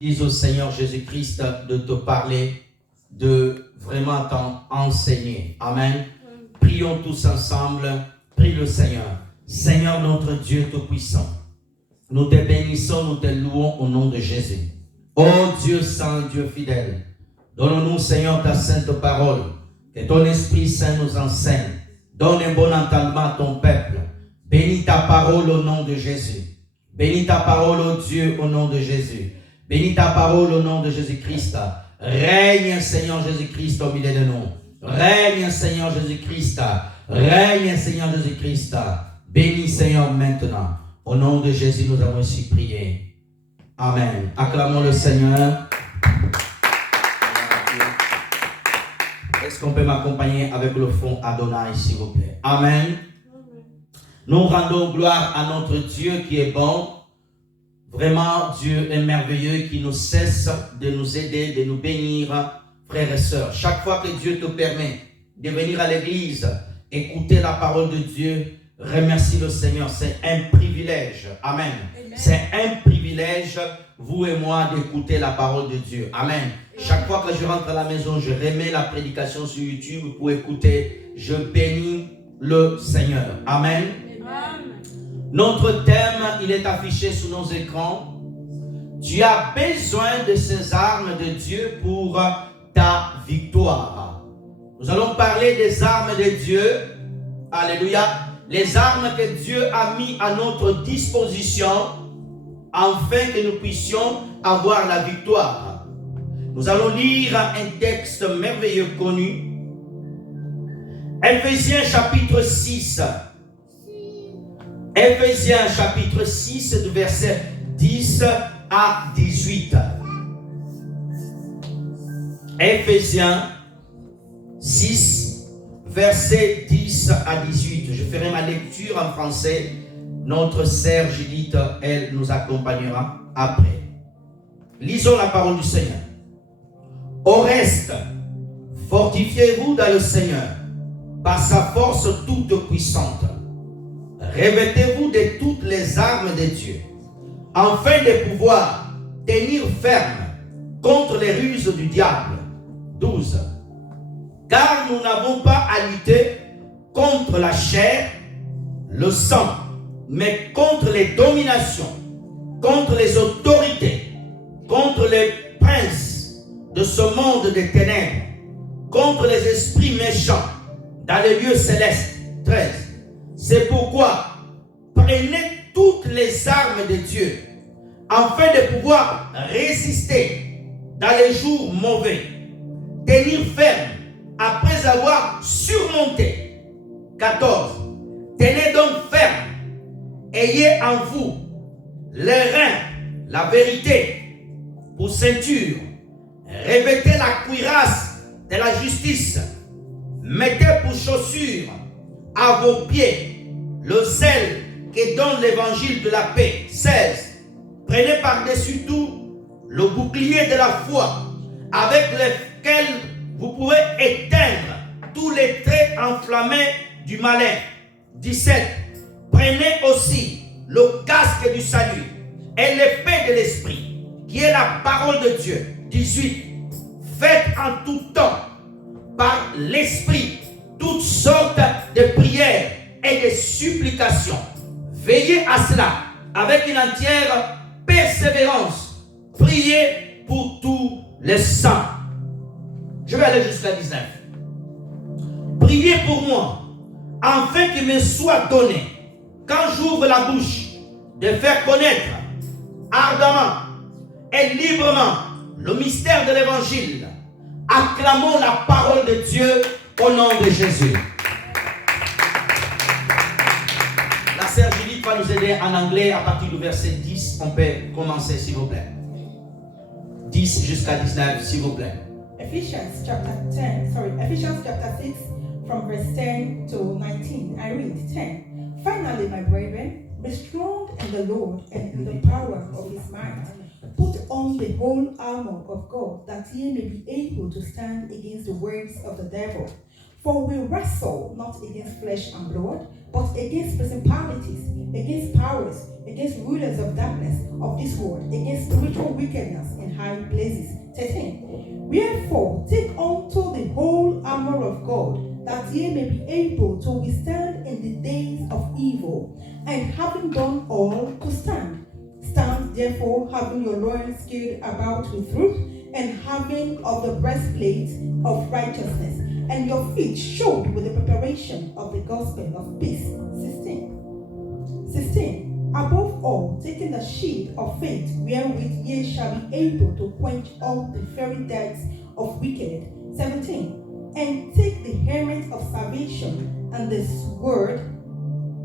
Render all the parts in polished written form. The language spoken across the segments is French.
Dis au Seigneur Jésus-Christ de te parler, de vraiment t'enseigner. Amen. Prions tous ensemble. Prie le Seigneur. Seigneur notre Dieu Tout-Puissant, nous te bénissons, nous te louons au nom de Jésus. Ô Dieu saint, Dieu fidèle, donne-nous Seigneur ta sainte parole, que ton Esprit Saint nous enseigne. Donne un bon entendement à ton peuple. Bénis ta parole au nom de Jésus. Bénis ta parole, ô Dieu, au nom de Jésus. Bénis ta parole au nom de Jésus-Christ. Règne, Seigneur Jésus-Christ, au milieu de nous. Règne, Seigneur Jésus-Christ. Règne, Seigneur Jésus-Christ. Bénis, Seigneur, maintenant. Au nom de Jésus, nous avons ainsi prié. Amen. Acclamons le Seigneur. Est-ce qu'on peut m'accompagner avec le fond Adonai, s'il vous plaît? Amen. Nous rendons gloire à notre Dieu qui est bon. Vraiment, Dieu est merveilleux, qui ne cesse de nous aider, de nous bénir, frères et sœurs. Chaque fois que Dieu te permet de venir à l'église, écouter la parole de Dieu, remercie le Seigneur. C'est un privilège. Amen. C'est un privilège, vous et moi, d'écouter la parole de Dieu. Amen. Chaque fois que je rentre à la maison, je remets la prédication sur YouTube pour écouter. Je bénis le Seigneur. Amen. Notre thème, il est affiché sur nos écrans. Tu as besoin de ces armes de Dieu pour ta victoire. Nous allons parler des armes de Dieu. Alléluia. Les armes que Dieu a mis à notre disposition afin que nous puissions avoir la victoire. Nous allons lire un texte merveilleux connu. Éphésiens chapitre 6. Éphésiens chapitre 6, du verset 10 à 18. Éphésiens 6, verset 10 à 18. Je ferai ma lecture en français. Notre sœur Judith, elle nous accompagnera après. Lisons la parole du Seigneur. Au reste, fortifiez-vous dans le Seigneur par sa force toute puissante. Revêtez-vous de toutes les armes de Dieu, afin de pouvoir tenir ferme contre les ruses du diable. 12. Car nous n'avons pas à lutter contre la chair, le sang, mais contre les dominations, contre les autorités, contre les princes de ce monde des ténèbres, contre les esprits méchants dans les lieux célestes. 13. C'est pourquoi prenez toutes les armes de Dieu afin de pouvoir résister dans les jours mauvais, tenir ferme après avoir surmonté. 14. Tenez donc ferme, ayez en vous les reins, la vérité pour ceinture, revêtez la cuirasse de la justice, mettez pour chaussure à vos pieds le zèle qui donne l'évangile de la paix. 16. Prenez par-dessus tout le bouclier de la foi, avec lequel vous pourrez éteindre tous les traits enflammés du malin. 17. Prenez aussi le casque du salut et l'épée de l'esprit, qui est la parole de Dieu. 18. Faites en tout temps par l'esprit toutes sortes de prières et de supplications. Veillez à cela avec une entière persévérance. Priez pour tous les saints. Je vais aller jusqu'à 19. Priez pour moi, afin qu'il me soit donné, quand j'ouvre la bouche, de faire connaître ardemment et librement le mystère de l'évangile. Acclamons la parole de Dieu au nom de Jésus. La sœur Judith va nous aider en anglais à partir du verset 10. On peut commencer, s'il vous plaît. 10 jusqu'à 19, s'il vous plaît. Ephesians chapter 6 from verse 10 to 19. I read 10. Finally, my brethren, be strong in the Lord and in the power of his might. Put on the whole armor of God, that ye may be able to stand against the works of the devil. For we wrestle not against flesh and blood, but against principalities, against powers, against rulers of darkness of this world, against spiritual wickedness in high places. 13. Wherefore, take unto the whole armor of God, that ye may be able to withstand in the days of evil, and having done all, to stand. Stand therefore, having your loins girded about with truth, and having of the breastplate of righteousness, and your feet shod with the preparation of the gospel of peace. 16. Above all, taking the shield of faith, wherewith ye shall be able to quench all the fiery darts of wicked. 17. And take the helmet of salvation, and the sword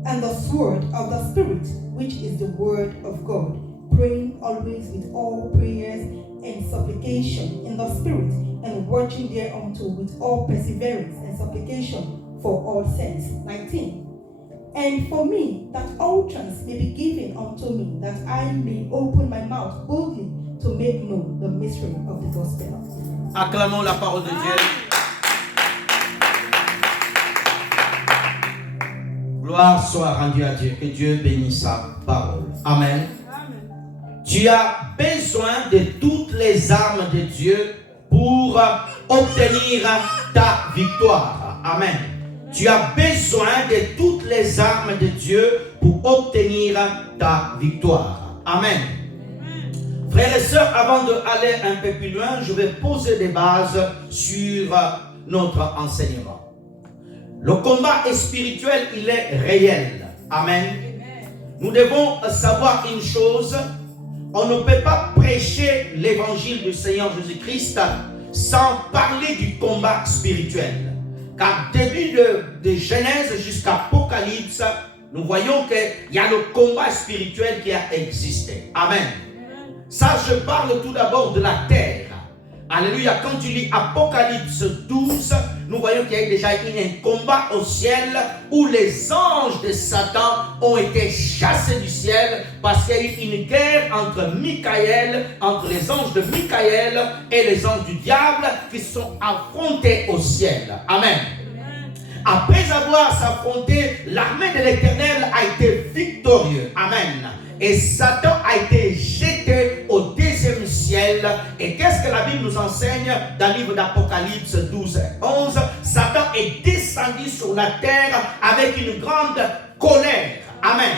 of the Spirit, which is the word of God, praying always with all prayers and supplication in the Spirit, and watching thereunto with all perseverance and supplication for all saints. 19. And for me, that utterance may be given unto me, that I may open my mouth boldly to make known the mystery of the gospel. Acclamons la parole de Dieu. Gloire soit rendue à Dieu. Que Dieu bénisse sa parole. Amen. Tu as besoin de toutes les armes de Dieu pour obtenir ta victoire. Amen. Tu as besoin de toutes les armes de Dieu pour obtenir ta victoire. Amen. Frères et sœurs, avant d'aller un peu plus loin, je vais poser des bases sur notre enseignement. Le combat spirituel, il est réel. Amen. Nous devons savoir une chose. On ne peut pas prêcher l'évangile du Seigneur Jésus-Christ sans parler du combat spirituel. Car début de Genèse jusqu'à Apocalypse, nous voyons qu'il y a le combat spirituel qui a existé. Amen. Ça, je parle tout d'abord de la terre. Alléluia. Quand tu lis Apocalypse 12, nous voyons qu'il y a déjà eu un combat au ciel où les anges de Satan ont été chassés du ciel parce qu'il y a eu une guerre entre les anges de Michaël et les anges du diable qui se sont affrontés au ciel. Amen. Après avoir s'affronté, l'armée de l'Éternel a été victorieuse. Amen. Et Satan a été jeté au deuxième ciel. Et qu'est-ce que la Bible nous enseigne dans le livre d'Apocalypse 12 et 11? Satan est descendu sur la terre avec une grande colère. Amen.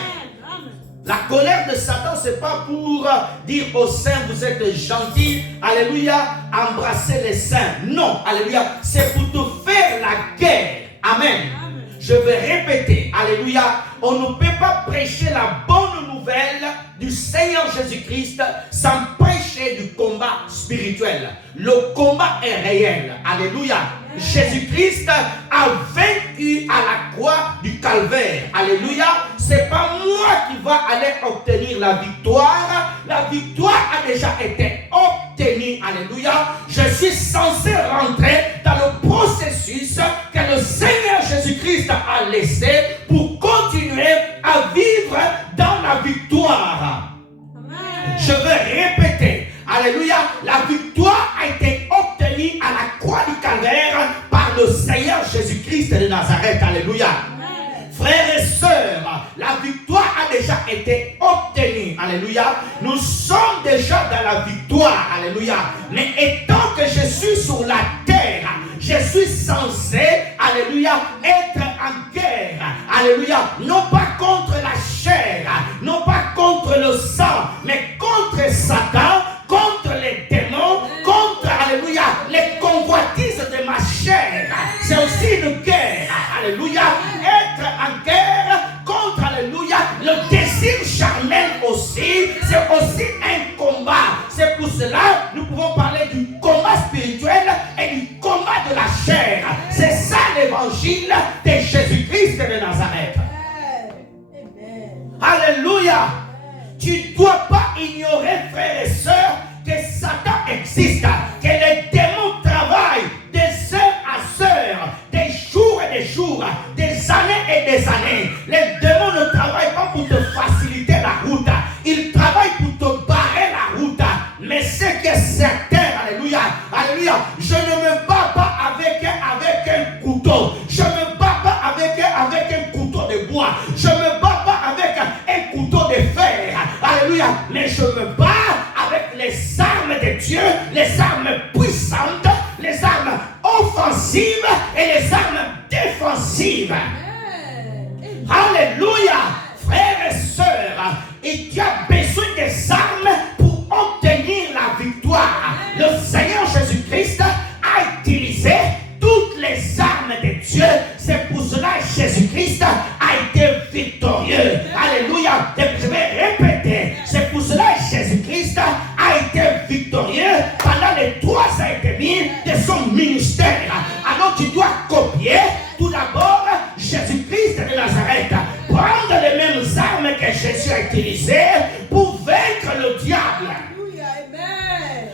La colère de Satan, ce n'est pas pour dire aux saints, vous êtes gentils, alléluia, embrasser les saints. Non, alléluia, c'est pour te faire la guerre. Amen. Je vais répéter, alléluia, on ne peut pas prêcher la bonne nouvelle du Seigneur Jésus-Christ sans prêcher du combat spirituel. Le combat est réel. Alléluia. Jésus-Christ a vaincu à la croix du calvaire. Alléluia. C'est pas moi qui va aller obtenir la victoire. La victoire a déjà été obtenue. Alléluia. Je suis censé rentrer dans le processus que le Seigneur Jésus-Christ a laissé pour continuer à vivre dans la victoire. Amen. Je vais répéter. Alléluia. La victoire a été obtenue à la croix du calvaire par le Seigneur Jésus-Christ de Nazareth. Alléluia. Amen. Frères et sœurs, la victoire a déjà été obtenue. Alléluia. Nous sommes déjà dans la victoire. Alléluia. Mais étant que je suis sur la terre, je suis censé, alléluia, être en guerre. Alléluia. Non pas contre la chair, non pas contre le sang, mais contre Satan, contre les démons, contre, alléluia, les convoitises de ma chair. C'est aussi une guerre. Alléluia. Être en guerre contre, alléluia, le désir charnel aussi. C'est aussi un combat. C'est pour cela que nous pouvons parler du combat spirituel et du combat de la chair. C'est ça l'évangile de Jésus-Christ de Nazareth. Amen. Alléluia. Tu ne dois pas ignorer, frères et sœurs, que Satan existe, que les démons travaillent des heures à heures, des jours et des jours, des années et des années. Les démons ne travaillent pas pour te faciliter la route, ils travaillent pour te barrer la route. Mais ce qui est certain, alléluia, alléluia, je ne me bats pas avec un couteau, je ne me bats pas avec un couteau de bois, je ne me bats pas avec un couteau de fer, alléluia, mais je me bats avec les armes de de Dieu, les armes puissantes, les armes offensives et les armes défensives. Alléluia, frères et sœurs, et tu as besoin des armes pour obtenir la victoire. Le Seigneur Jésus-Christ a utilisé toutes les armes de Dieu. C'est pour cela que Jésus-Christ a été victorieux. Alléluia. Je vais répéter. C'est pour cela que Jésus-Christ a été victorieux pendant les 3 ans et demi de son ministère. Alors tu dois copier tout d'abord Jésus-Christ de Nazareth. Prendre les mêmes armes que Jésus a utilisées pour vaincre le diable.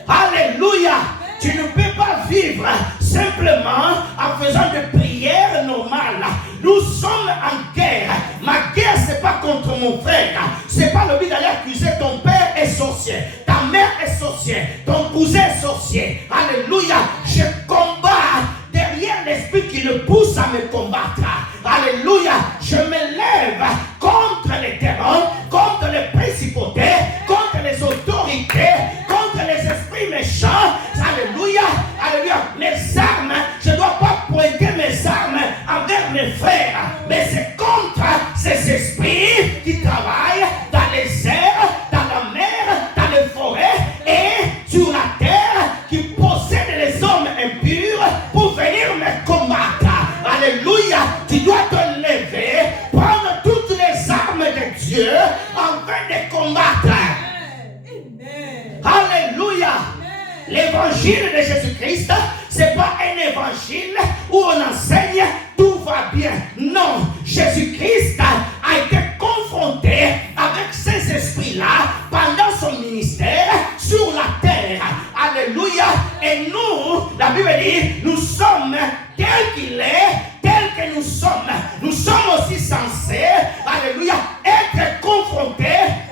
Alléluia. Tu ne peux pas vivre simplement en faisant des prières normales. Nous sommes en guerre. Ma guerre, ce n'est pas contre mon frère. Ce n'est pas le but d'aller accuser ton père est sorcier, ta mère est sorcier, ton cousin est sorcier. Alléluia. Je combats derrière l'esprit qui le pousse à me combattre. Alléluia. Je me lève contre les démons, contre les principautés, contre les autorités, contre les esprits méchants. Alléluia. Alléluia. Mes armes, je ne dois pas pointer mes armes envers mes frères, mais c'est contre ces esprits qui travaillent dans les airs, dans la mer, dans les forêts et sur la terre, qui possèdent les hommes impurs pour venir me combattre. Alléluia. Tu dois te lever, prendre toutes les armes de Dieu afin de combattre. Alléluia. L'évangile de Jésus-Christ, ce n'est pas un évangile où on enseigne tout va bien. Non, Jésus-Christ a été confronté avec ces esprits-là pendant son ministère sur la terre. Alléluia. Et nous, la Bible dit, nous sommes tel qu'il est, tel que nous sommes. Nous sommes aussi censés, alléluia, être confrontés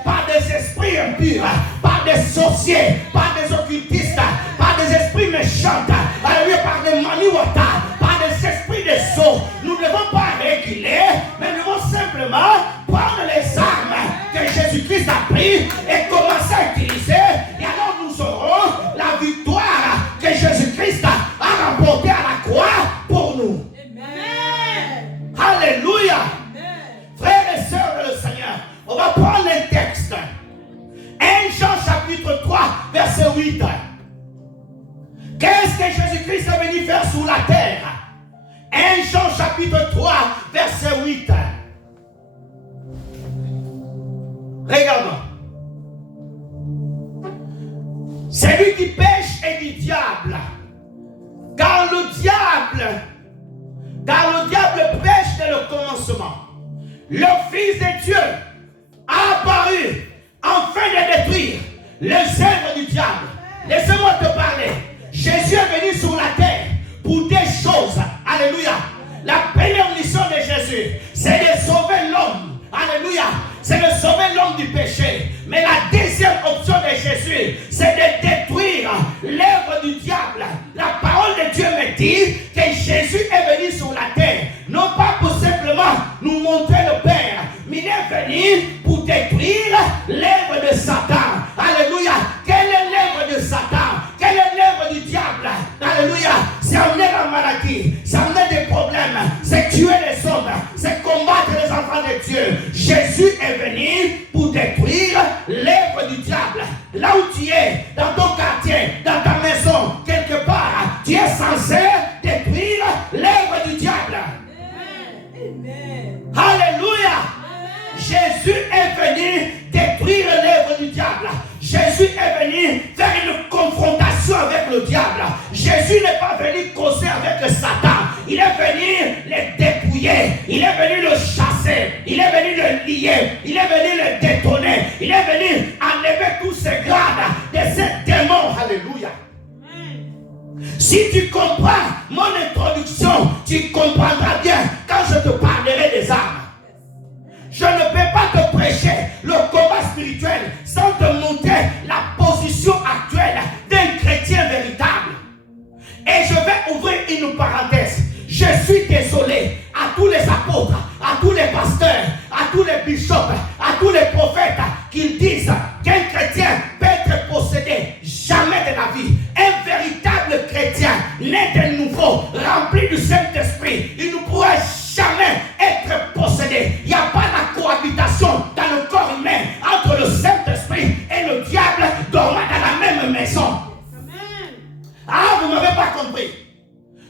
par des esprits impurs, par des sorciers, par des occultistes, par des esprits méchants, alléluia, par des maniwata, par des esprits de sceaux. Nous ne devons pas réguler, mais nous devons simplement prendre les armes que Jésus-Christ a prises et commencer à utiliser. Et alors nous aurons la victoire que Jésus-Christ a remportée à la croix pour nous. Amen. Alléluia. Amen. Frères et sœurs de le Seigneur, on va prendre un texte. 1 Jean chapitre 3, verset 8. Qu'est-ce que Jésus-Christ est venu faire sur la terre? 1 Jean chapitre 3, verset 8. Regardons. Celui qui pêche est du diable. Car le diable pêche dès le commencement. Le Fils de Dieu a apparu afin de détruire les œuvres du diable. Laissez-moi te parler. Jésus est venu sur la terre pour des choses. Alléluia. La première mission de Jésus, c'est de sauver l'homme. Alléluia. C'est de sauver l'homme du péché. Mais la deuxième option de Jésus, c'est de détruire l'œuvre du diable. La parole de Dieu me dit que Jésus est venu sur la terre, non pas pour simplement nous montrer le Père, mais il est venu pour détruire l'œuvre de Satan. Alléluia. Quelle est l'œuvre de Satan? Quelle est l'œuvre du diable? Alléluia. C'est amener la maladie, c'est amener des problèmes, c'est tuer les hommes, c'est combattre les enfants de Dieu. Jésus est venu pour détruire l'œuvre du diable. Là où tu es, dans ton quartier, dans ta maison, quelque part, tu es censé détruire l'œuvre du diable. Amen. Alléluia. Amen. Jésus est venu détruire l'œuvre du diable. Jésus est venu faire une confrontation avec le diable. Jésus n'est pas venu causer avec Satan. Il est venu le dépouiller. Il est venu le chasser. Il est venu le lier. Il est venu le détonner. Il est venu enlever tous ces grades de ces démons. Alléluia. Si tu comprends mon introduction, tu comprendras bien quand je te parlerai des armes. Je ne peux pas te prêcher le combat spirituel sans te montrer la position actuelle d'un chrétien véritable. Et je vais ouvrir une parenthèse. Je suis désolé à tous les apôtres, à tous les pasteurs, à tous les bishops, à tous les prophètes qui disent qu'un chrétien peut être possédé. Jamais de même maison. Ah, vous ne m'avez pas compris.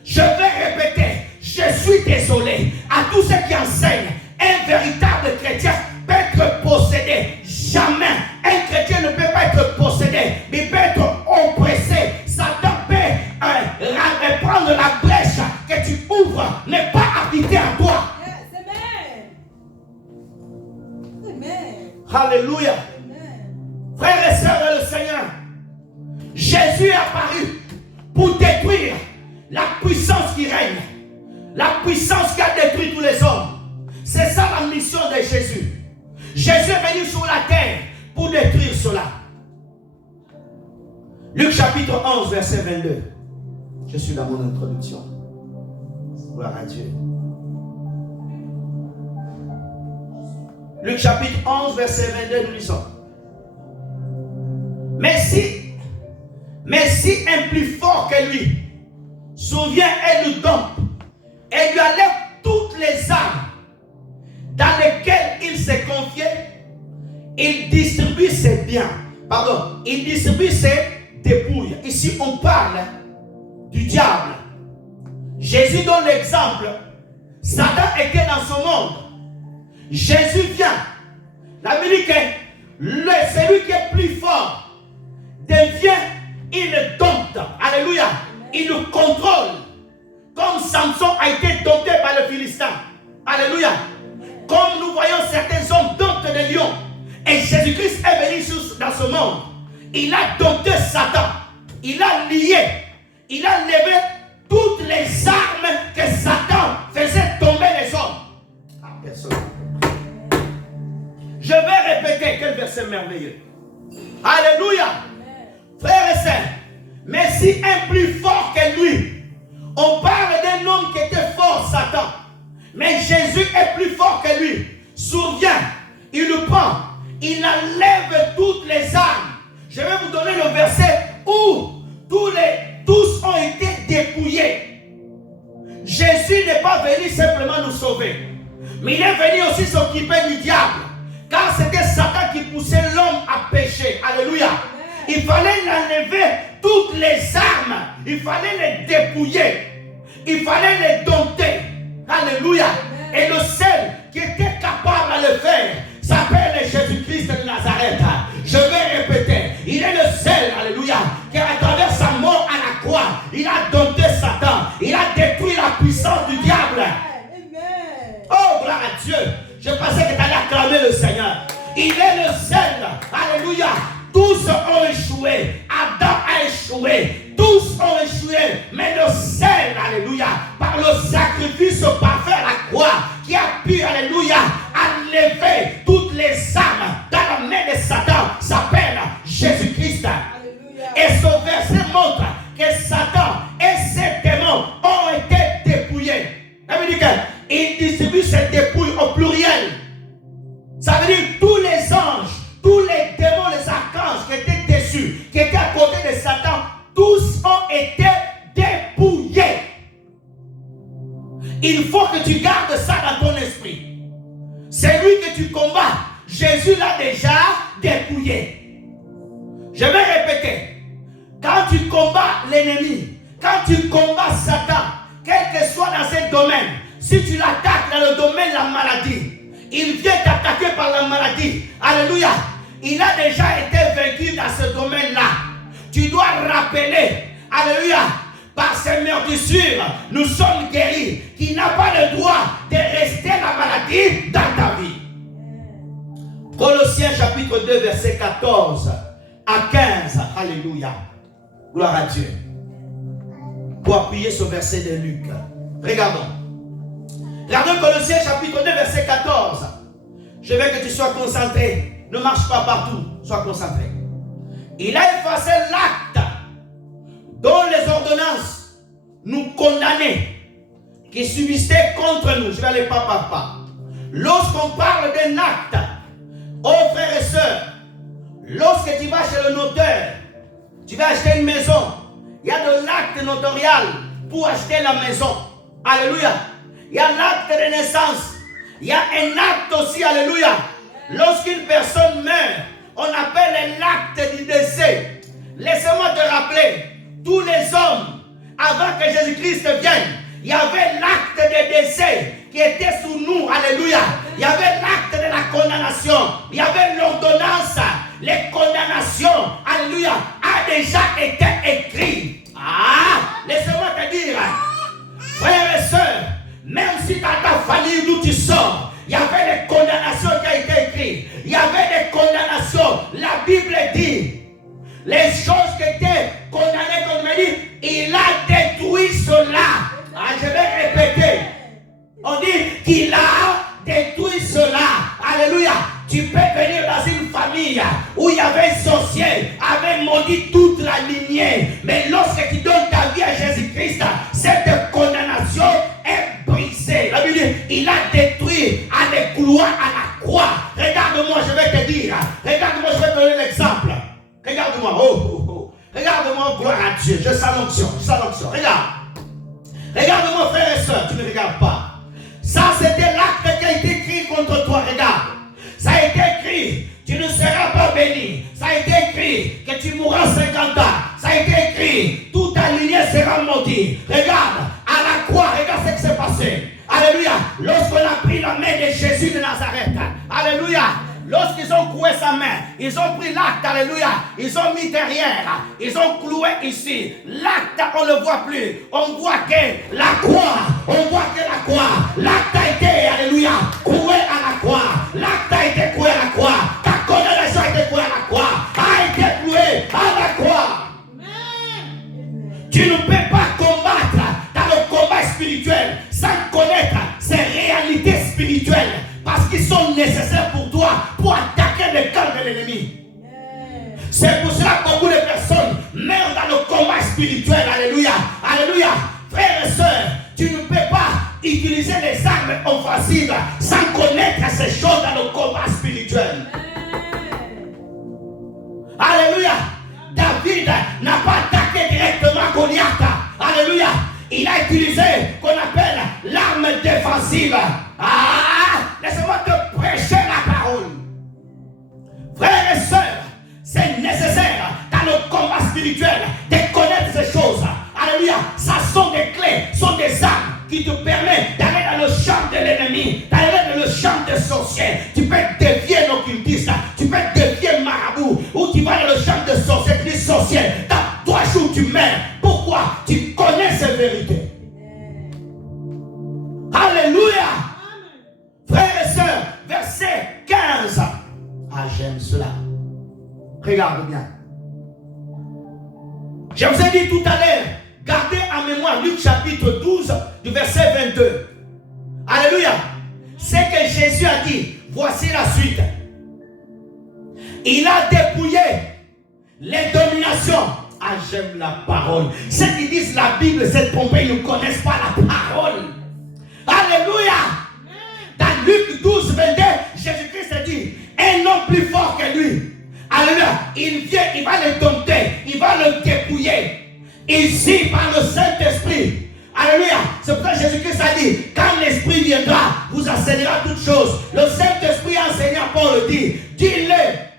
Je vais répéter, je suis désolé à tous ceux qui enseignent. Un véritable chrétien peut être possédé. Jamais un chrétien ne peut pas être possédé, mais peut être oppressé. Satan peut prendre la brèche que tu ouvres, n'est pas habité en toi. Yes, amen. Amen. Alléluia. Amen. Frères et sœurs de le Seigneur, Jésus est apparu pour détruire la puissance qui règne, la puissance qui a détruit tous les hommes. C'est ça la mission de Jésus. Jésus est venu sur la terre pour détruire cela. Luc chapitre 11, verset 22. Je suis dans mon introduction. Gloire à Dieu. Luc chapitre 11, verset 22, nous lisons. Mais si un plus fort que lui survient et le dompte et lui enlève toutes les armes dans lesquelles il s'est confié, il distribue ses biens. Il distribue ses dépouilles. Ici, on parle du diable. Jésus donne l'exemple. Satan était dans son monde. Jésus vient. La Bible dit que celui qui est plus fort devient, il le dompte. Alléluia. Il le contrôle. Comme Samson a été dompté par le Philistin. Alléluia. Comme nous voyons certains hommes domptés de lions. Et Jésus-Christ est venu dans ce monde. Il a dompté Satan. Il a lié. Il a levé toutes les armes que Satan faisait tomber les hommes. Ah, personne. Je vais répéter quel verset merveilleux. Alléluia. Frères et sœurs, mais si un plus fort que lui, on parle d'un homme qui était fort, Satan. Mais Jésus est plus fort que lui. Survient, il le prend, il enlève toutes les armes. Je vais vous donner le verset où tous ont été dépouillés. Jésus n'est pas venu simplement nous sauver, mais il est venu aussi s'occuper du diable. Car c'était Satan qui poussait l'homme à pécher. Alléluia. Il fallait l'enlever toutes les armes. Il fallait les dépouiller. Il fallait les dompter. Alléluia. Et le seul qui était capable de le faire s'appelle Jésus-Christ de Nazareth. Je vais répéter. Il est le seul, alléluia, qui à travers sa mort à la croix, il a dompté Satan. Il a détruit la puissance du diable. Amen. Oh, gloire à Dieu. Je pensais que tu allais acclamer le Seigneur. Il est le seul. Alléluia. Tous ont échoué. Adam a échoué. Tous ont échoué. Mais le seul, alléluia, par le sacrifice parfait à la croix, qui a pu, alléluia, enlever toutes les âmes dans la main de Satan, s'appelle Jésus-Christ. Et ce verset montre que Satan et ses démons ont été dépouillés. Ça veut dire qu'il distribue ses dépouilles au pluriel. Ça veut dire tous les anges, tous les démons, les archanges qui étaient déçus, qui étaient à côté de Satan, tous ont été dépouillés. Il faut que tu gardes ça dans ton esprit. C'est lui que tu combats. Jésus l'a déjà dépouillé. Je vais répéter. Quand tu combats l'ennemi, quand tu combats Satan, quel que soit dans ce domaine, si tu l'attaques dans le domaine de la maladie, il vient t'attaquer par la maladie. Alléluia. Il a déjà été vaincu dans ce domaine-là. Tu dois rappeler, alléluia, par ces meurtrissures, nous sommes guéris. Qui n'a pas le droit de rester la maladie dans ta vie. Colossiens chapitre 2, verset 14 à 15. Alléluia. Gloire à Dieu. Pour appuyer ce verset de Luc. Regardons. Regardons Colossiens chapitre 2, verset 14. Je veux que tu sois concentré. Ne marche pas partout. Sois concentré. Il a effacé l'acte dont les ordonnances nous condamnaient, qui subsistaient contre nous. Je vais aller pas par pas. Lorsqu'on parle d'un acte, oh frères et sœurs, lorsque tu vas chez le notaire, tu vas acheter une maison, il y a de l'acte notarial pour acheter la maison. Alléluia. Il y a l'acte de naissance. Il y a un acte aussi, alléluia. Lorsqu'une personne meurt, on appelle l'acte du décès. laissez-moi te rappeler, tous les hommes, avant que Jésus-Christ vienne, il y avait l'acte de décès qui était sous nous. Alléluia. Il y avait l'acte de la condamnation. Il y avait l'ordonnance. Les condamnations, alléluia, a déjà été écrit. Laissez-moi te dire, frères et sœurs, même si dans ta famille d'où tu sors, il y avait des condamnations qui ont été écrites. Il y avait des condamnations. La Bible dit, les choses qui étaient condamnées, comme il dit, il a détruit cela. Je vais répéter. On dit qu'il a détruit cela. Alléluia. Tu peux venir dans une famille où il y avait un sorcier, avait maudit toute la lignée. Mais lorsque tu donnes ta vie à Jésus-Christ, cette condamnation est brisée. La Bible dit, il a détruit à les clouer à la croix. Regarde-moi, je vais te dire. Regarde-moi, je vais te donner l'exemple. Regarde-moi. Regarde-moi, gloire à Dieu. Je sens l'onction. Regarde. Regarde-moi, frère et soeur. Tu ne regardes pas. Ça, c'était l'acte qui a été écrit contre toi. Regarde. Ça a été écrit, tu ne seras pas béni. Ça a été écrit que tu mourras 50 ans. Ça a été écrit, toute ta lignée sera maudite. Regarde, à la croix, regarde ce qui s'est passé. Alléluia. Lorsqu'on a pris la main de Jésus de Nazareth. Alléluia. Lorsqu'ils ont cloué sa main, ils ont pris l'acte, alléluia, ils ont mis derrière, ils ont cloué ici. L'acte, on ne le voit plus. On voit que la croix, l'acte a été, alléluia, cloué à la croix. L'acte a été cloué à la croix. Ta condamnation a été clouée à la croix. A été cloué à la croix. Tu ne peux pas combattre dans le combat spirituel sans connaître ces réalités spirituelles. Parce qu'ils sont nécessaires pour toi pour attaquer le camp de l'ennemi. C'est pour cela que beaucoup de personnes meurent dans le combat spirituel. Alléluia. Alléluia. Frères et sœurs, tu ne peux pas utiliser les armes offensives sans connaître ces choses dans le combat spirituel. Alléluia. David n'a pas attaqué directement Goliath. Alléluia. Il a utilisé qu'on appelle l'arme défensive. Laissez-moi te prêcher la parole. Frères et sœurs, c'est nécessaire dans le combat spirituel de connaître ces choses. Alléluia. Ça sont des clés, sont des armes qui te permettent d'aller dans le champ de l'ennemi, d'aller dans le champ des sorciers. Tu peux défier l'occultiste, tu peux défier le marabout, ou tu vas dans le champ des sorciers, tu dis sorcier, dans 3 jours tu meurs. Pourquoi? Tu connais ces vérités. Alléluia. Frères et sœurs, verset 15. J'aime cela. Regarde bien. Je vous ai dit tout à l'heure, gardez en mémoire Luc chapitre 12, du verset 22. Alléluia. C'est que Jésus a dit, voici la suite. Il a dépouillé les dominations. J'aime la parole. Ceux qui disent la Bible s'est trompée, ils ne connaissent pas la parole. Alléluia. Dans Luc 12, 22, Jésus-Christ a dit, un homme plus fort que lui. Alléluia. Il vient, il va le dompter, il va le dépouiller. Ici, par le Saint-Esprit. Alléluia. C'est pour ça que Jésus-Christ a dit, quand l'Esprit viendra, vous enseignera toutes choses. Le Saint-Esprit enseignant Paul dit, dis-le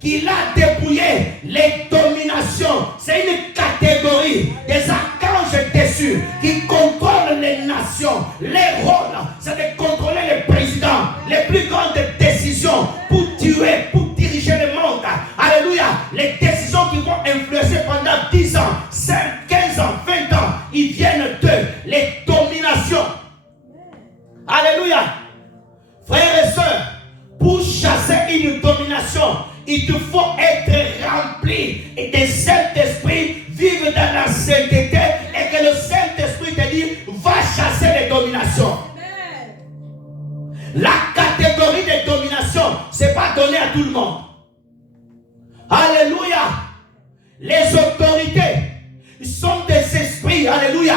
qu'il a dépouillé les dominations. C'est une catégorie des archanges déçus qui contrôlent les nations. Les rôles, c'est de contrôler les présidents, les plus grandes décisions pour tuer, pour diriger le monde. Alléluia. Les décisions qui vont influencer pendant 10 ans, 5, 15 ans, 20 ans, ils viennent d'eux. Les dominations. Alléluia. Frères et sœurs, pour chasser une domination, il te faut être rempli de Saint-Esprit, vivre dans la sainteté et que le Saint-Esprit te dit, va chasser les dominations. La catégorie de domination, ce n'est pas donné à tout le monde. Alléluia. Les autorités sont des esprits, alléluia,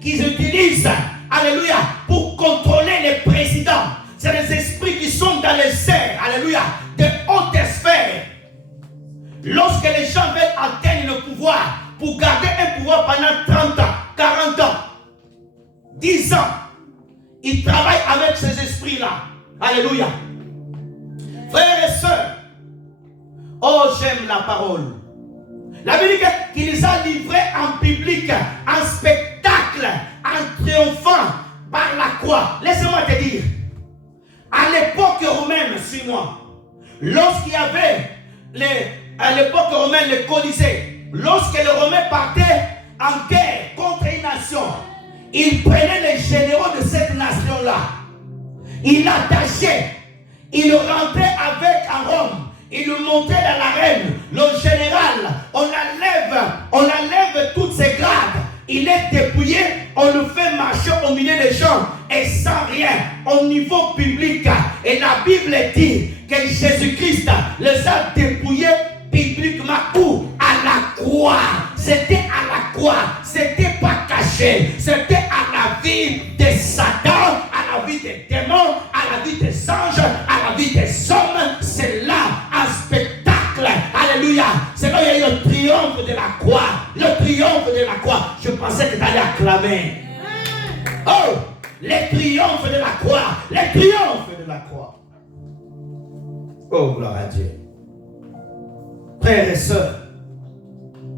qu'ils utilisent, alléluia, pour contrôler les présidents. C'est des esprits qui sont dans les airs, alléluia, de hautes sphères. Lorsque les gens veulent atteindre le pouvoir, pour garder un pouvoir pendant 30 ans, 40 ans, 10 ans, ils travaillent avec ces esprits-là. Alléluia. Frères et sœurs, oh j'aime la parole. La Bible dit qu'il les a livrés en public, en spectacle, en triomphant par la croix. Laissez-moi te dire, à l'époque romaine, suis-moi, lorsqu'il y avait à l'époque romaine le Colisée, lorsque les Romains partaient en guerre contre une nation, ils prenaient les généraux de cette nation-là, ils l'attachaient, ils le rentraient avec en Rome, ils le montaient dans l'arène. Le général, on enlève toutes ses grades, il est dépouillé, on le fait marcher au milieu des gens et sans rien, au niveau public. Et la Bible dit que Jésus-Christ les a dépouillés publiquement. Où? À la croix. C'était à la croix, c'était pas caché, c'était à la vie de Satan, à la vie des démons, à la vie des anges, à la vie des hommes. C'est là un spectacle. Alléluia. C'est là où il y a eu le triomphe de la croix. Le triomphe de la croix. Je pensais que tu allais acclamer. Oh, les triomphes de la croix. Les triomphes de la croix. Oh, gloire à Dieu. Frères et sœurs,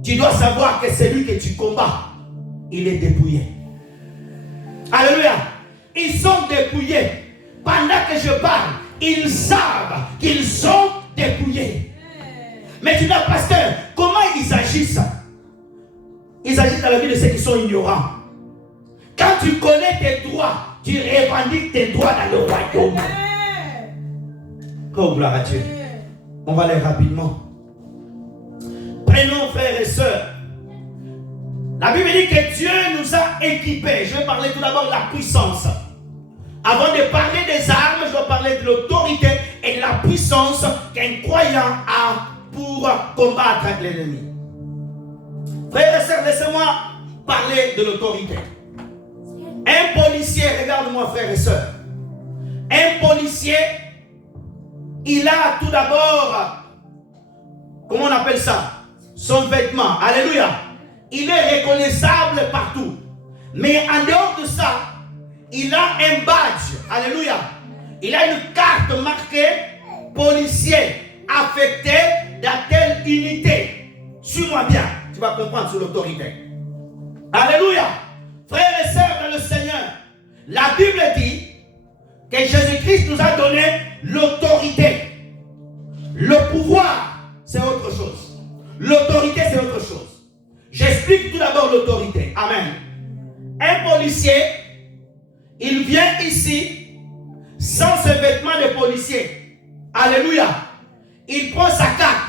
tu dois savoir que celui que tu combats, il est dépouillé. Alléluia. Ils sont dépouillés. Pendant que je parle, ils savent qu'ils sont dépouillés. Mais tu dis, pasteur, comment ils agissent? Ils agissent dans la vie de ceux qui sont ignorants. Quand tu connais tes droits, tu revendiques tes droits dans le royaume. Oh, gloire à Dieu. On va aller rapidement. Prenons, frères et sœurs. La Bible dit que Dieu nous a équipés. Je vais parler tout d'abord de la puissance. Avant de parler des armes, je dois parler de l'autorité et de la puissance qu'un croyant a pour combattre l'ennemi. Frères et sœurs, laissez-moi parler de l'autorité. Un policier, regarde-moi frères et sœurs. Un policier, il a tout d'abord, comment on appelle ça? Son vêtement. Alléluia. Il est reconnaissable partout. Mais en dehors de ça, il a un badge. Alléluia. Il a une carte marquée policier affecté dans telle unité. Suis-moi bien. Tu vas comprendre sur l'autorité. Alléluia. Frères et sœurs dans le Seigneur, la Bible dit que Jésus-Christ nous a donné l'autorité. Le pouvoir, c'est autre chose. L'autorité, c'est autre chose. J'explique tout d'abord l'autorité. Amen. Un policier, il vient ici sans ses vêtements de policier. Alléluia. Il prend sa carte.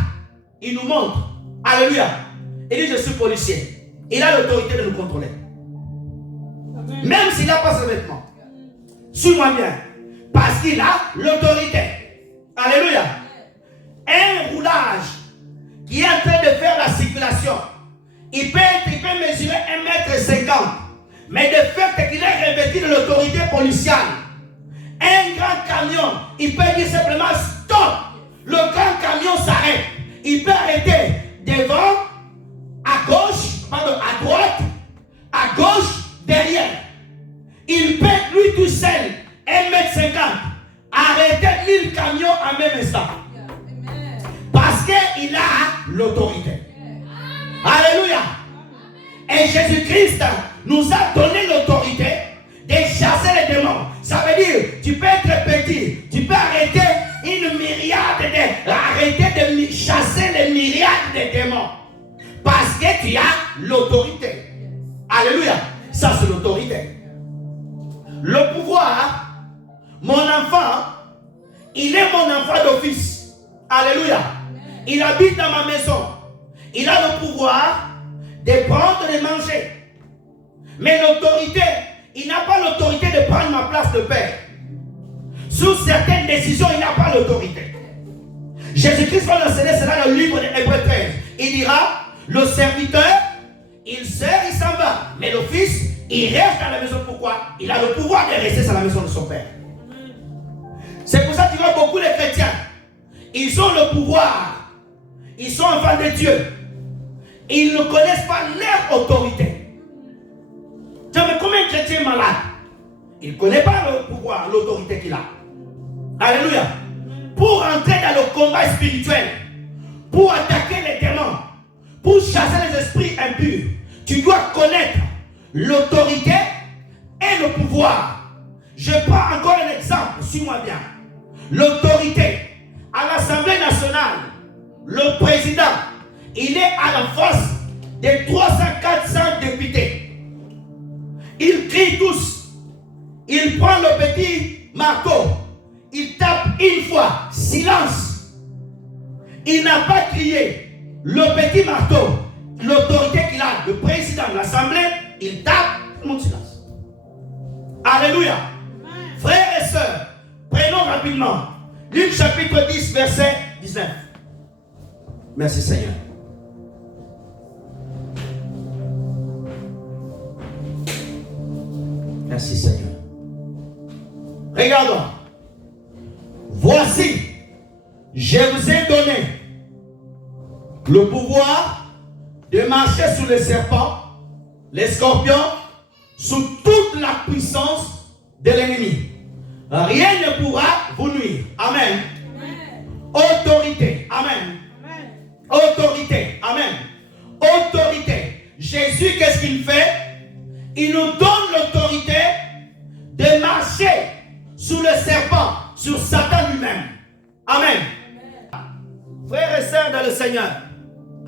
Il nous montre. Alléluia. Il dit, je suis policier. Il a l'autorité de nous contrôler. Amen. Même s'il n'a pas ses vêtements. Suis-moi bien. Parce qu'il a l'autorité. Alléluia. Un roulage qui est en train de faire la circulation, il peut mesurer 1,50 m. Mais de fait qu'il est revêtu de l'autorité policiale, un grand camion, il peut dire simplement stop. Le grand camion s'arrête. Il peut arrêter devant, à gauche, pardon, à droite, à gauche, derrière. Il peut lui tout seul, 1,50 m, arrêter 1000 camions en même instant. Parce qu'il a l'autorité. Alléluia. Et Jésus-Christ nous a donné l'autorité de chasser les démons. Ça veut dire, tu peux être petit, tu peux arrêter une myriade de chasser les myriades de démons. Parce que tu as l'autorité. Alléluia. Ça, c'est l'autorité. Le pouvoir, mon enfant, il est mon enfant d'office. Alléluia. Il habite dans ma maison. Il a le pouvoir de prendre et de manger. Mais l'autorité, il n'a pas l'autorité de prendre ma place de père. Sous certaines décisions, il n'a pas l'autorité. Jésus-Christ va enseigner cela dans le livre de Hébreux 13. Il dira, le serviteur, il sert, il s'en va. Mais le fils, il reste à la maison. Pourquoi? Il a le pouvoir de rester à la maison de son père. C'est pour ça qu'il y a beaucoup de chrétiens. Ils ont le pouvoir. Ils sont enfants de Dieu. Ils ne connaissent pas leur autorité. Tu vois, mais comme un chrétien malade, il ne connaît pas le pouvoir, l'autorité qu'il a. Alléluia. Pour entrer dans le combat spirituel, pour attaquer les démons, pour chasser les esprits impurs, tu dois connaître l'autorité et le pouvoir. Je prends encore un exemple, suis-moi bien. L'autorité à l'Assemblée nationale, le président, il est à la face des 300-400 députés. Ils crient tous. Il prend le petit marteau. Il tape une fois. Silence. Il n'a pas crié. Le petit marteau, l'autorité qu'il a, le président de l'Assemblée, il tape. Tout le monde silence. Alléluia. Frères et sœurs, prenons rapidement Luc chapitre 10, verset 19. Merci Seigneur. Merci Seigneur. Regardons. Voici, je vous ai donné le pouvoir de marcher sous les serpents, les scorpions, sous toute la puissance de l'ennemi. Rien ne pourra vous nuire. Amen. Amen. Autorité. Amen. Amen. Autorité. Amen. Autorité. Jésus, qu'est-ce qu'il fait? Il nous donne l'autorité de marcher sous le serpent, sur Satan lui-même. Amen. Amen. Frères et sœurs dans le Seigneur,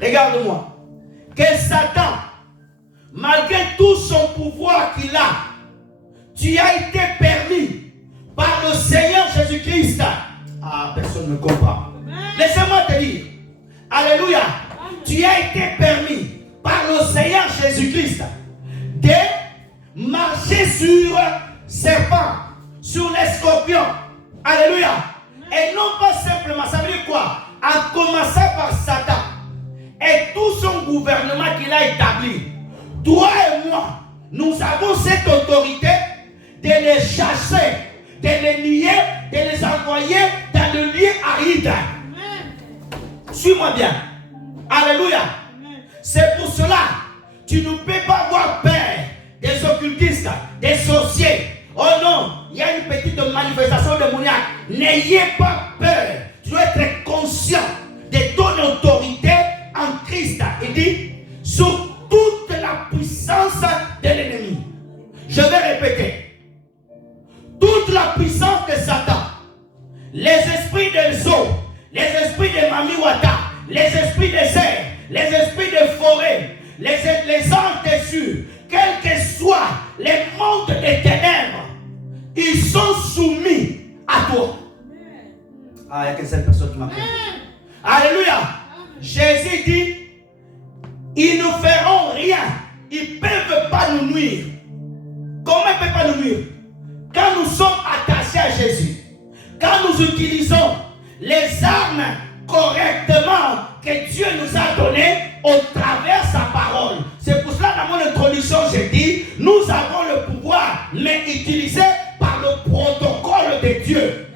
regarde-moi. Que Satan, malgré tout son pouvoir qu'il a, tu as été permis par le Seigneur Jésus-Christ. Ah, personne ne comprend. Laissez-moi te dire. Alléluia. Amen. Tu as été permis par le Seigneur Jésus-Christ de marcher sur serpents, sur les scorpions. Alléluia. Et non pas simplement, ça veut dire quoi? En commençant par Satan et tout son gouvernement qu'il a établi. Toi et moi, nous avons cette autorité de les chasser, de les nier, de les envoyer dans le lieu aride. Suis-moi bien. Alléluia. C'est pour cela que tu ne peux pas avoir peur des occultistes, des sorciers. Oh non, il y a une petite manifestation démoniaque. N'ayez pas peur. Tu dois être conscient de ton autorité en Christ. Il dit, sur toute la puissance de l'ennemi. Je vais répéter. Toute la puissance de Satan, les esprits des eaux, les esprits de Mamiwata, les esprits des airs, les esprits de forêt, les anges déçus, quels que soient les mondes des ténèbres, ils sont soumis à toi. Ah, il y a qu'une seule personne qui m'a compris. Alléluia. Jésus dit, ils ne feront rien. Ils ne peuvent pas nous nuire. Comment ils ne peuvent pas nous nuire? Quand nous sommes attachés à Jésus, quand nous utilisons les armes correctement que Dieu nous a données au travers de sa parole. C'est pour cela, dans mon introduction, j'ai dit, nous avons le pouvoir, mais utilisé par le protocole de Dieu.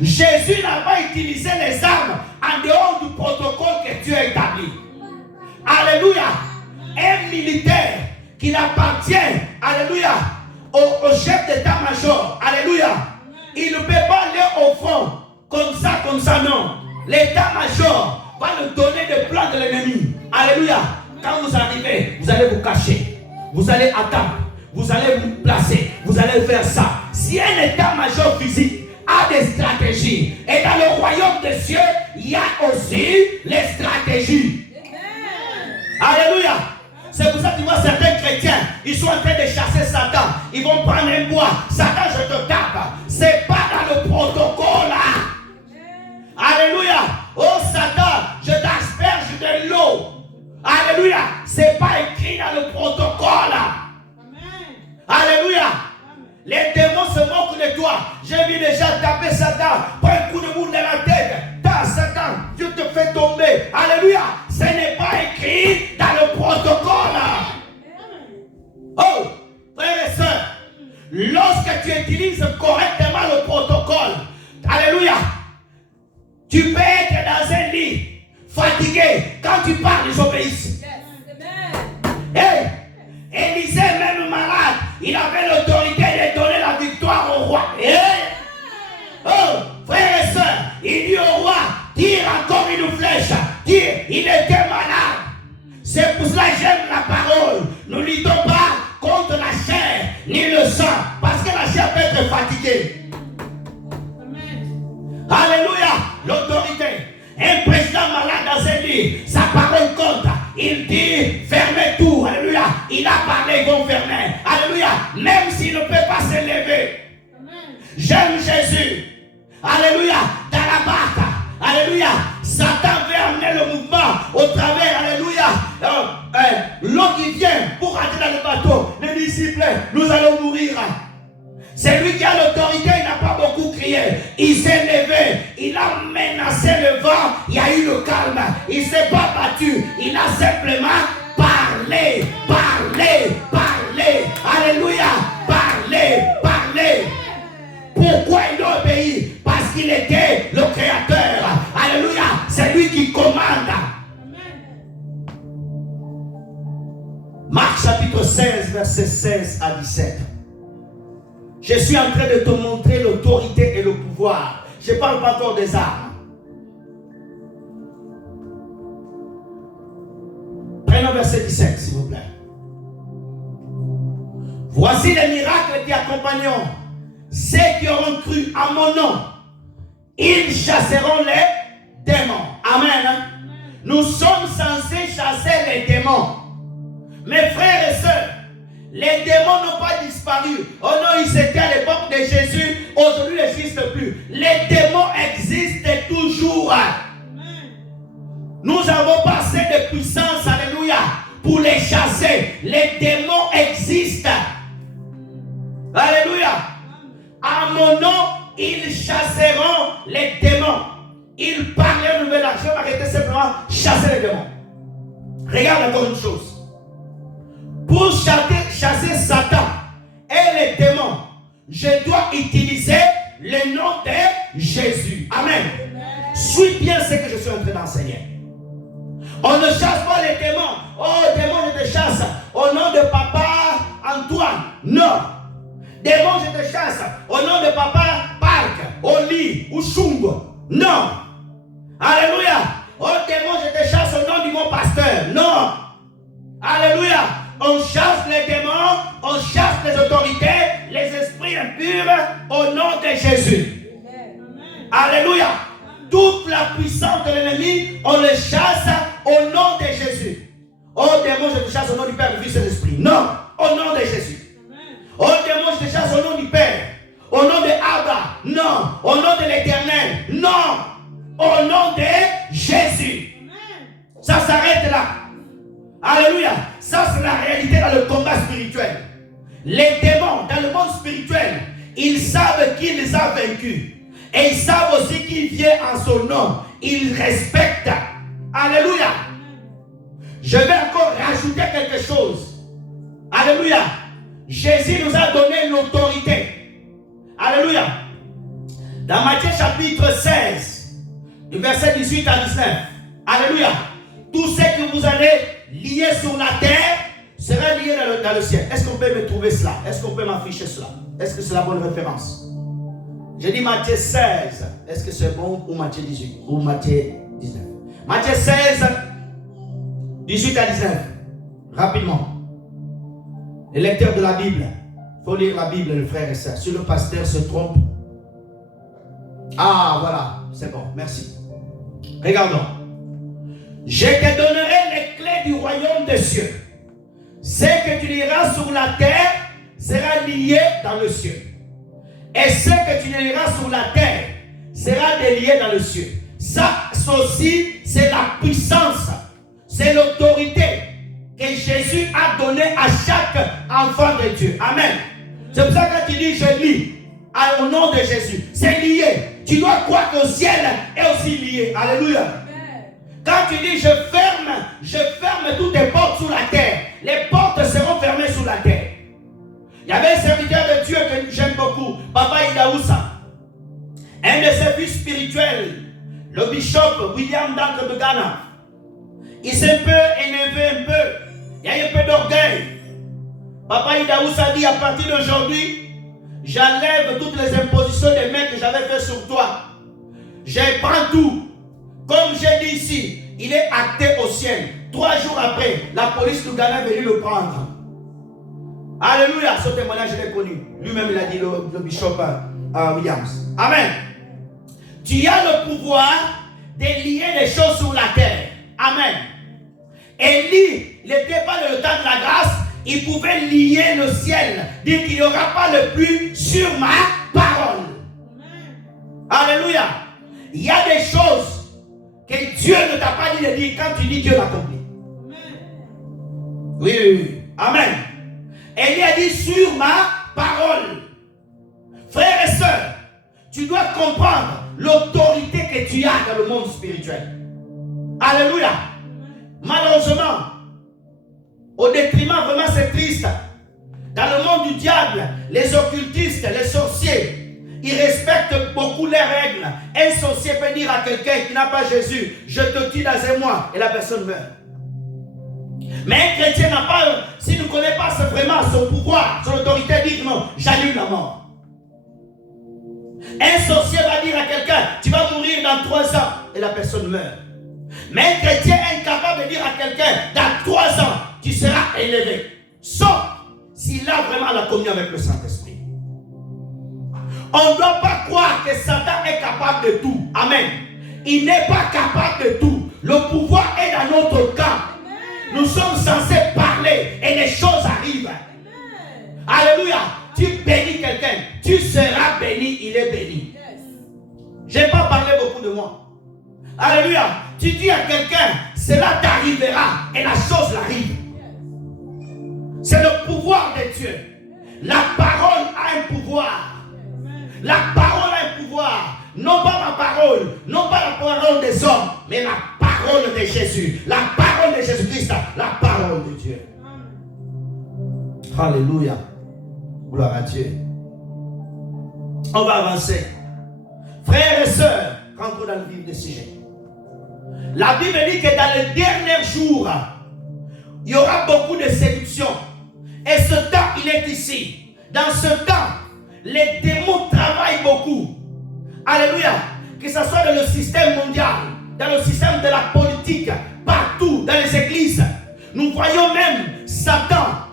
Jésus n'a pas utilisé les armes en dehors du protocole que Dieu a établi. Alléluia. Un militaire qui appartient, alléluia, au chef d'état-major, alléluia, il ne peut pas aller au front comme ça, non. L'état-major va nous donner des plans de l'ennemi. Alléluia. Quand vous arrivez, vous allez vous cacher, vous allez attendre, vous allez vous placer, vous allez faire ça. Si un état-major physique a des stratégies, et dans le royaume des cieux, il y a aussi les stratégies. Alléluia. C'est pour ça que tu vois certains chrétiens, ils sont en train de chasser Satan. Ils vont prendre un bois. Satan, je te tape. C'est pas dans le protocole là. Alléluia. Oh Satan, je t'asperge de l'eau. Alléluia. C'est pas écrit dans le protocole là. Alléluia. Les démons se moquent de toi. J'ai vu déjà taper Satan. Prends un coup de boule dans la tête. Satan, Dieu te fait tomber. Alléluia. Ce n'est pas écrit dans le protocole. Oh, frères et sœurs, lorsque tu utilises correctement le protocole, alléluia, tu peux être dans un lit, fatigué. Quand tu parles, ils obéissent. Hey, Élisée, même malade, il avait l'autorité de donner la victoire au roi. Hey. Oh, frères et sœurs, il dit au roi, tire encore une flèche. Tire, il est C'est pour cela que j'aime la parole. Ne luttons pas contre la chair ni le sang, parce que la chair peut être fatiguée. Alléluia, l'autorité. Un président malade dans ses lits, sa parole compte. Il dit, fermez tout. Alléluia, il a parlé, ils vont fermer. Alléluia, même s'il ne peut pas se lever. J'aime Jésus. Alléluia, dans la barque. Alléluia, Satan veut amener le mouvement au travers. Alléluia, l'eau qui vient pour rentrer dans le bateau. Les disciples, nous allons mourir. C'est lui qui a l'autorité, il n'a pas beaucoup crié. Il s'est levé, il a menacé le vent, il y a eu le calme. Il ne s'est pas battu, il a simplement parlé, parlé, parlé. Alléluia, parlé, parlé. Pourquoi il a obéi? Parce qu'il était le créateur. Alléluia, c'est lui qui commande. Marc chapitre 16, versets 16 à 17. Je suis en train de te montrer l'autorité et le pouvoir. Je ne parle pas encore des armes. Prenons verset 17, s'il vous plaît. Voici les miracles qui accompagneront ceux qui auront cru à mon nom. Ils chasseront les démons. Amen. Nous sommes censés chasser les démons. Mes frères et sœurs, les démons n'ont pas disparu. Oh non, ils étaient à l'époque de Jésus. Aujourd'hui, ils n'existent plus. Les démons existent toujours. Nous avons pas assez de puissance, alléluia, pour les chasser. Les démons existent. Alléluia. À mon nom, ils chasseront les démons. Ils parlent de nouvelle action, arrêtez simplement chasser les démons. Regarde encore une chose. Pour chasser Satan et les démons, je dois utiliser le nom de Jésus. Amen. Suis bien ce que je suis en train d'enseigner. On ne chasse pas les démons. Oh, démon, je te chasse au nom de papa Antoine. Non. Démon, je te chasse au nom de papa Park, Oli ou Chungo. Non. Alléluia. Oh, démon, je te chasse au nom du mon pasteur. Non. Alléluia. On chasse les démons, on chasse les autorités, les esprits impurs au nom de Jésus. Amen. Alléluia. Toute la puissance de l'ennemi, on le chasse au nom de Jésus. Oh démon, je te chasse au nom du Père, du Fils et de l'Esprit. Non, au nom de Jésus. Amen. Oh démon, je te chasse au nom du Père, au nom de Abba. Non, au nom de l'Éternel. Non, au nom de Jésus. Amen. Ça s'arrête là. Alléluia. Ça, c'est la réalité dans le combat spirituel. Les démons, dans le monde spirituel, ils savent qui les a vaincus. Et ils savent aussi qui vient en son nom. Ils respectent. Alléluia. Je vais encore rajouter quelque chose. Alléluia. Jésus nous a donné l'autorité. Alléluia. Dans Matthieu chapitre 16, du verset 18 à 19. Alléluia. Tout ce que vous allez lié sur la terre sera lié dans le ciel. Est-ce qu'on peut me trouver cela? Est-ce qu'on peut m'afficher cela? Est-ce que c'est la bonne référence? J'ai dit Matthieu 16. Est-ce que c'est bon ou Matthieu 18 ou Matthieu 19? Matthieu 16, 18 à 19. Rapidement. Les lecteurs de la Bible. Il faut lire la Bible, le frère et sœur. Si le pasteur se trompe. Ah, voilà. C'est bon. Merci. Regardons. Je te donnerai les clés du royaume des cieux. Ce que tu liras sur la terre sera lié dans le ciel. Et ce que tu liras sur la terre sera délié dans le ciel. Ça aussi, c'est la puissance. C'est l'autorité que Jésus a donnée à chaque enfant de Dieu. Amen. C'est pour ça que quand tu dis je lis au nom de Jésus, c'est lié. Tu dois croire que le ciel est aussi lié. Alléluia. Quand tu dis je ferme toutes les portes sous la terre, les portes seront fermées sous la terre. Il y avait un serviteur de Dieu que j'aime beaucoup, Papa Idaoussa. Un de ses fils spirituels, le bishop William Dankre de Ghana. Il s'est un peu élevé, il y a un peu d'orgueil. Papa Idaoussa dit à partir d'aujourd'hui, j'enlève toutes les impositions des mains que j'avais fait sur toi. Je prends tout. Comme j'ai dit ici, il est acté au ciel. 3 jours après, la police du Ghana est venue le prendre. Alléluia, ce témoignage je l'ai connu. Lui-même il a dit le bishop Williams. Amen. Tu as le pouvoir de lier les choses sur la terre. Amen. Élie, il n'était pas dans le temps de la grâce, il pouvait lier le ciel, dire qu'il n'y aura pas le pluie sur ma parole. Alléluia. Il y a des choses que Dieu ne t'a pas dit de dire, quand tu dis Dieu l'accomplit. Oui, oui, oui. Amen. Élie a dit sur ma parole. Frères et sœurs, tu dois comprendre l'autorité que tu as dans le monde spirituel. Alléluia. Malheureusement, au détriment, vraiment c'est triste. Dans le monde du diable, les occultistes, les sorciers, ils respectent beaucoup les règles. Un sorcier peut dire à quelqu'un qui n'a pas Jésus, je te tue dans un mois, et la personne meurt. Mais un chrétien n'a pas, s'il ne connaît pas vraiment son pouvoir, son autorité, dit non, j'annule la mort. Un sorcier va dire à quelqu'un, tu vas mourir dans 3 ans, et la personne meurt. Mais un chrétien est incapable de dire à quelqu'un, dans 3 ans, tu seras élevé. Sauf s'il a vraiment la communion avec le Saint-Esprit. On ne doit pas croire que Satan est capable de tout. Amen. Il n'est pas capable de tout. Le pouvoir est dans notre camp. Nous sommes censés parler et les choses arrivent. Alléluia. Tu bénis quelqu'un, tu seras béni, il est béni. Je n'ai pas parlé beaucoup de moi. Alléluia. Tu dis à quelqu'un, cela t'arrivera et la chose arrive. C'est le pouvoir de Dieu. La parole a un pouvoir. La parole a un pouvoir. Non pas ma parole, non pas la parole des hommes, mais la parole de Jésus. La parole de Jésus-Christ, la parole de Dieu. Alléluia. Gloire à Dieu. On va avancer. Frères et sœurs, rentrons dans le vif du sujet. La Bible dit que dans les derniers jours, il y aura beaucoup de séduction. Et ce temps, il est ici. Dans ce temps, les démons travaillent beaucoup. Alléluia. Que ce soit dans le système mondial, dans le système de la politique, partout, dans les églises. Nous voyons même Satan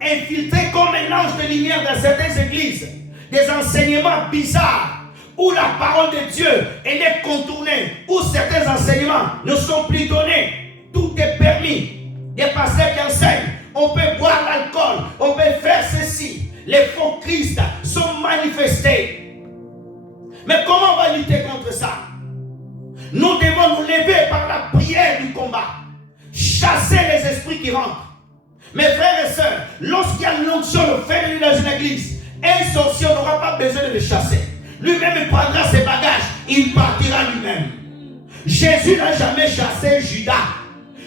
infiltré comme un ange de lumière dans certaines églises. Des enseignements bizarres où la parole de Dieu elle est contournée, où certains enseignements ne sont plus donnés. Tout est permis. Des pasteurs qui enseignent, on peut boire l'alcool, on peut faire ceci. Les faux Christ sont manifestés. Mais comment on va lutter contre ça? Nous devons nous lever par la prière du combat. Chasser les esprits qui rentrent. Mes frères et sœurs, lorsqu'il y a une onction de féminin dans une église, un sorcier n'aura pas besoin de le chasser. Lui-même il prendra ses bagages, il partira lui-même. Jésus n'a jamais chassé Judas.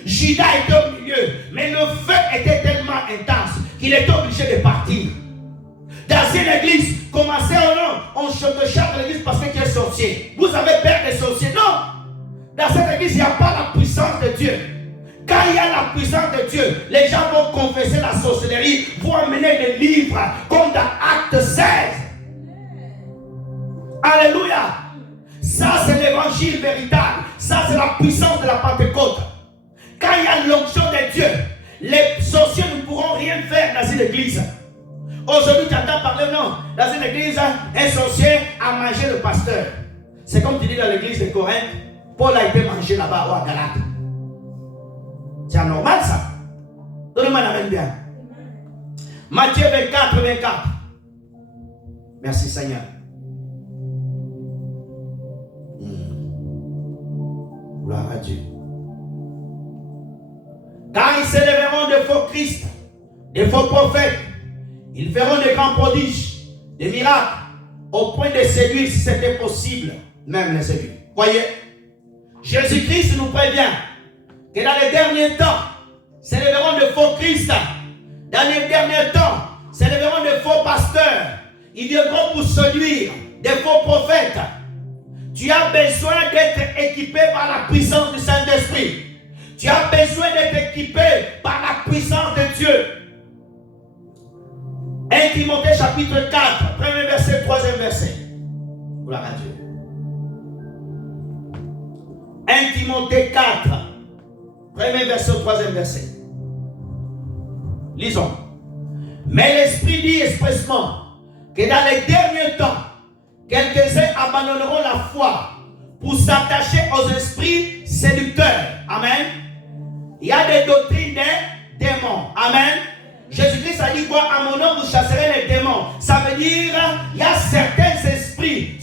Judas était au milieu, mais le feu était tellement intense qu'il était obligé de partir. Dans une église, commencez au nom, on chante l'église parce qu'il est sorcier. Vous avez peur des sorciers? Non! Dans cette église, il n'y a pas la puissance de Dieu. Quand il y a la puissance de Dieu, les gens vont confesser la sorcellerie, vont amener des livres, comme dans Acte 16. Alléluia. Ça, c'est l'évangile véritable. Ça, c'est la puissance de la Pentecôte. Quand il y a l'onction de Dieu, les sorciers ne pourront rien faire dans une église. Aujourd'hui, tu entends parler, non, dans une église, un sorcier a mangé le pasteur. C'est comme tu dis dans l'église de Corinthe, Paul a été mangé là-bas ou à Galate. C'est anormal ça. Donnez-moi la main bien. Matthieu 24, 24. Merci Seigneur. Gloire à Dieu. Car ils s'élèveront de faux Christ, de faux prophètes. Ils feront de grands prodiges, des miracles, au point de séduire si c'était possible, même les séduire. Voyez, Jésus-Christ nous prévient que dans les derniers temps, s'élèveront de faux Christ. Dans les derniers temps, s'élèveront de faux pasteurs. Ils viendront pour séduire des faux prophètes. Tu as besoin d'être équipé par la puissance du Saint-Esprit. Tu as besoin d'être équipé par la puissance de Dieu. 1 Timothée chapitre 4, premier verset, troisième verset. Gloire à Dieu. 1 Timothée 4, Premier verset au troisième verset. Lisons. Mais l'Esprit dit expressement que dans les derniers temps, quelques-uns abandonneront la foi pour s'attacher aux esprits séducteurs. Amen. Il y a des doctrines des démons. Amen. Jésus-Christ a dit quoi? À mon nom, vous chasserez les démons. Ça veut dire, il y a certains esprits,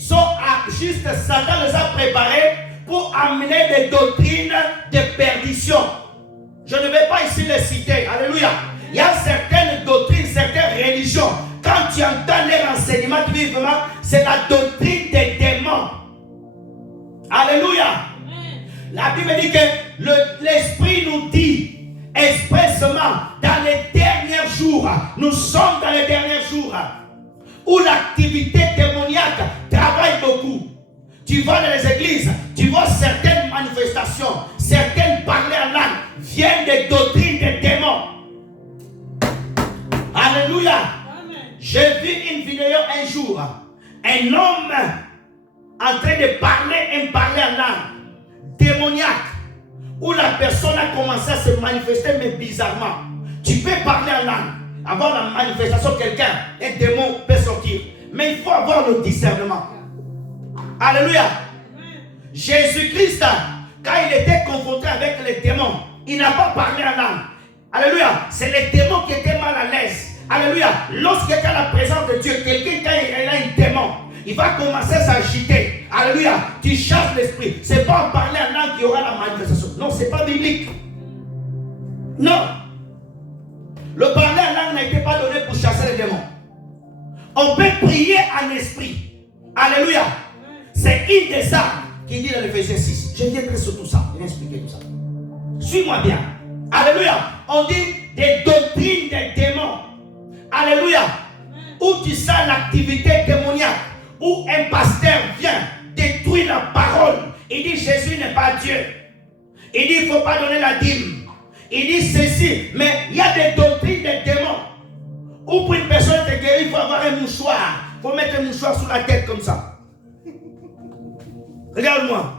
juste Satan les a préparés pour amener des doctrines de perdition. Je ne vais pas ici les citer. Alléluia. Il y a certaines doctrines, certaines religions. Quand tu entends les renseignements, tu dis vraiment, c'est la doctrine des démons. Alléluia. La Bible dit que l'Esprit nous dit expressément dans les derniers jours, nous sommes dans les derniers jours où l'activité démoniaque travaille beaucoup. Tu vas dans les églises, tu vois certaines manifestations, certaines parler en langue viennent des doctrines des démons. Alléluia. J'ai vu une vidéo un jour, un homme en train de parler en langue démoniaque, où la personne a commencé à se manifester, mais bizarrement. Tu peux parler en langue, avoir la manifestation de quelqu'un, un démon peut sortir, mais il faut avoir le discernement. Alléluia. Jésus-Christ, quand il était confronté avec les démons, il n'a pas parlé en langue. Alléluia. C'est les démons qui étaient mal à l'aise. Alléluia. Lorsqu'il y a la présence de Dieu, quelqu'un quand il a un démon, il va commencer à s'agiter. Alléluia. Tu chasses l'esprit. Ce n'est pas en parler en langue qu'il y aura la manifestation. Non, ce n'est pas biblique. Non. Le parler en langue n'a été pas donné pour chasser les démons. On peut prier en esprit. Alléluia. C'est une des armes qui dit dans l'Éphésiens 6. Je viendrai sur tout ça. Je vais expliquer tout ça. Suis-moi bien. Alléluia. On dit des doctrines des démons. Alléluia. Où tu sens l'activité démoniaque. Où un pasteur vient détruire la parole. Il dit Jésus n'est pas Dieu. Il dit il ne faut pas donner la dîme. Il dit ceci. Mais il y a des doctrines des démons. Où pour une personne te guérir, il faut avoir un mouchoir. Il faut mettre un mouchoir sur la tête comme ça. Regarde-moi.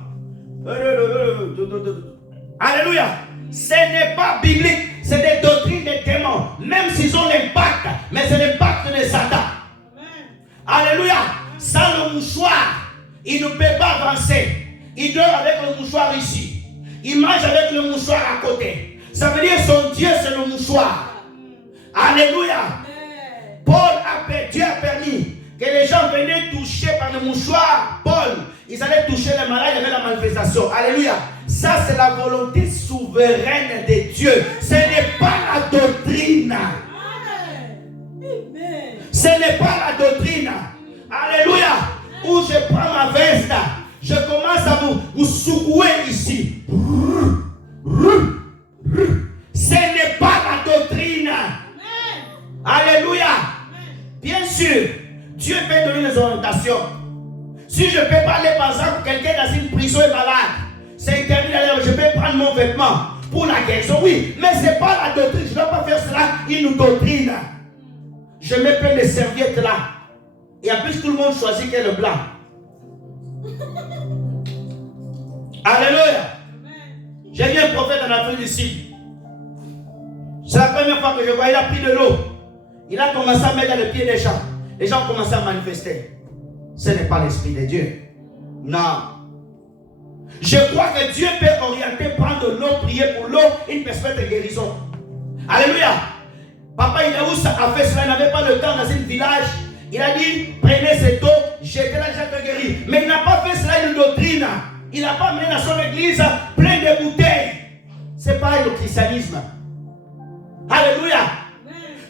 Alléluia. Ce n'est pas biblique. C'est des doctrines des démons. Même s'ils ont l'impact. Mais c'est l'impact de Satan. Alléluia. Sans le mouchoir, il ne peut pas avancer. Il dort avec le mouchoir ici. Il mange avec le mouchoir à côté. Ça veut dire son Dieu c'est le mouchoir. Alléluia. Dieu a permis que les gens venaient toucher par le mouchoir Paul. Ils allaient toucher les malades, il y avait la manifestation. Alléluia. Ça c'est la volonté souveraine de Dieu. Ce n'est pas la doctrine. Ce n'est pas la doctrine. Alléluia. Où je prends ma veste, je commence à vous secouer ici. Ce n'est pas la doctrine. Alléluia. Bien sûr, Dieu peut donner les orientations. Si je peux parler par exemple, quelqu'un dans une prison est malade, c'est interdit d'ailleurs, je peux prendre mon vêtement pour la guérison, oui, mais ce n'est pas la doctrine. Je ne dois pas faire cela, une doctrine. Je mets plein de serviettes là. Et en plus, tout le monde choisit quel est le blanc. Alléluia. J'ai vu un prophète en Afrique du Sud. C'est la première fois que je vois, il a pris de l'eau. Il a commencé à mettre dans les pieds des gens. Les gens ont commencé à manifester. Ce n'est pas l'Esprit de Dieu. Non. Je crois que Dieu peut orienter, prendre de l'eau, prier pour l'eau, une personne de guérison. Alléluia. Papa Idaous a fait cela, il n'avait pas le temps dans un village. Il a dit, prenez cette eau, jetez-la, je te guéris. Mais il n'a pas fait cela une doctrine. Il n'a pas amené dans son église plein de bouteilles. Ce n'est pas le christianisme. Alléluia.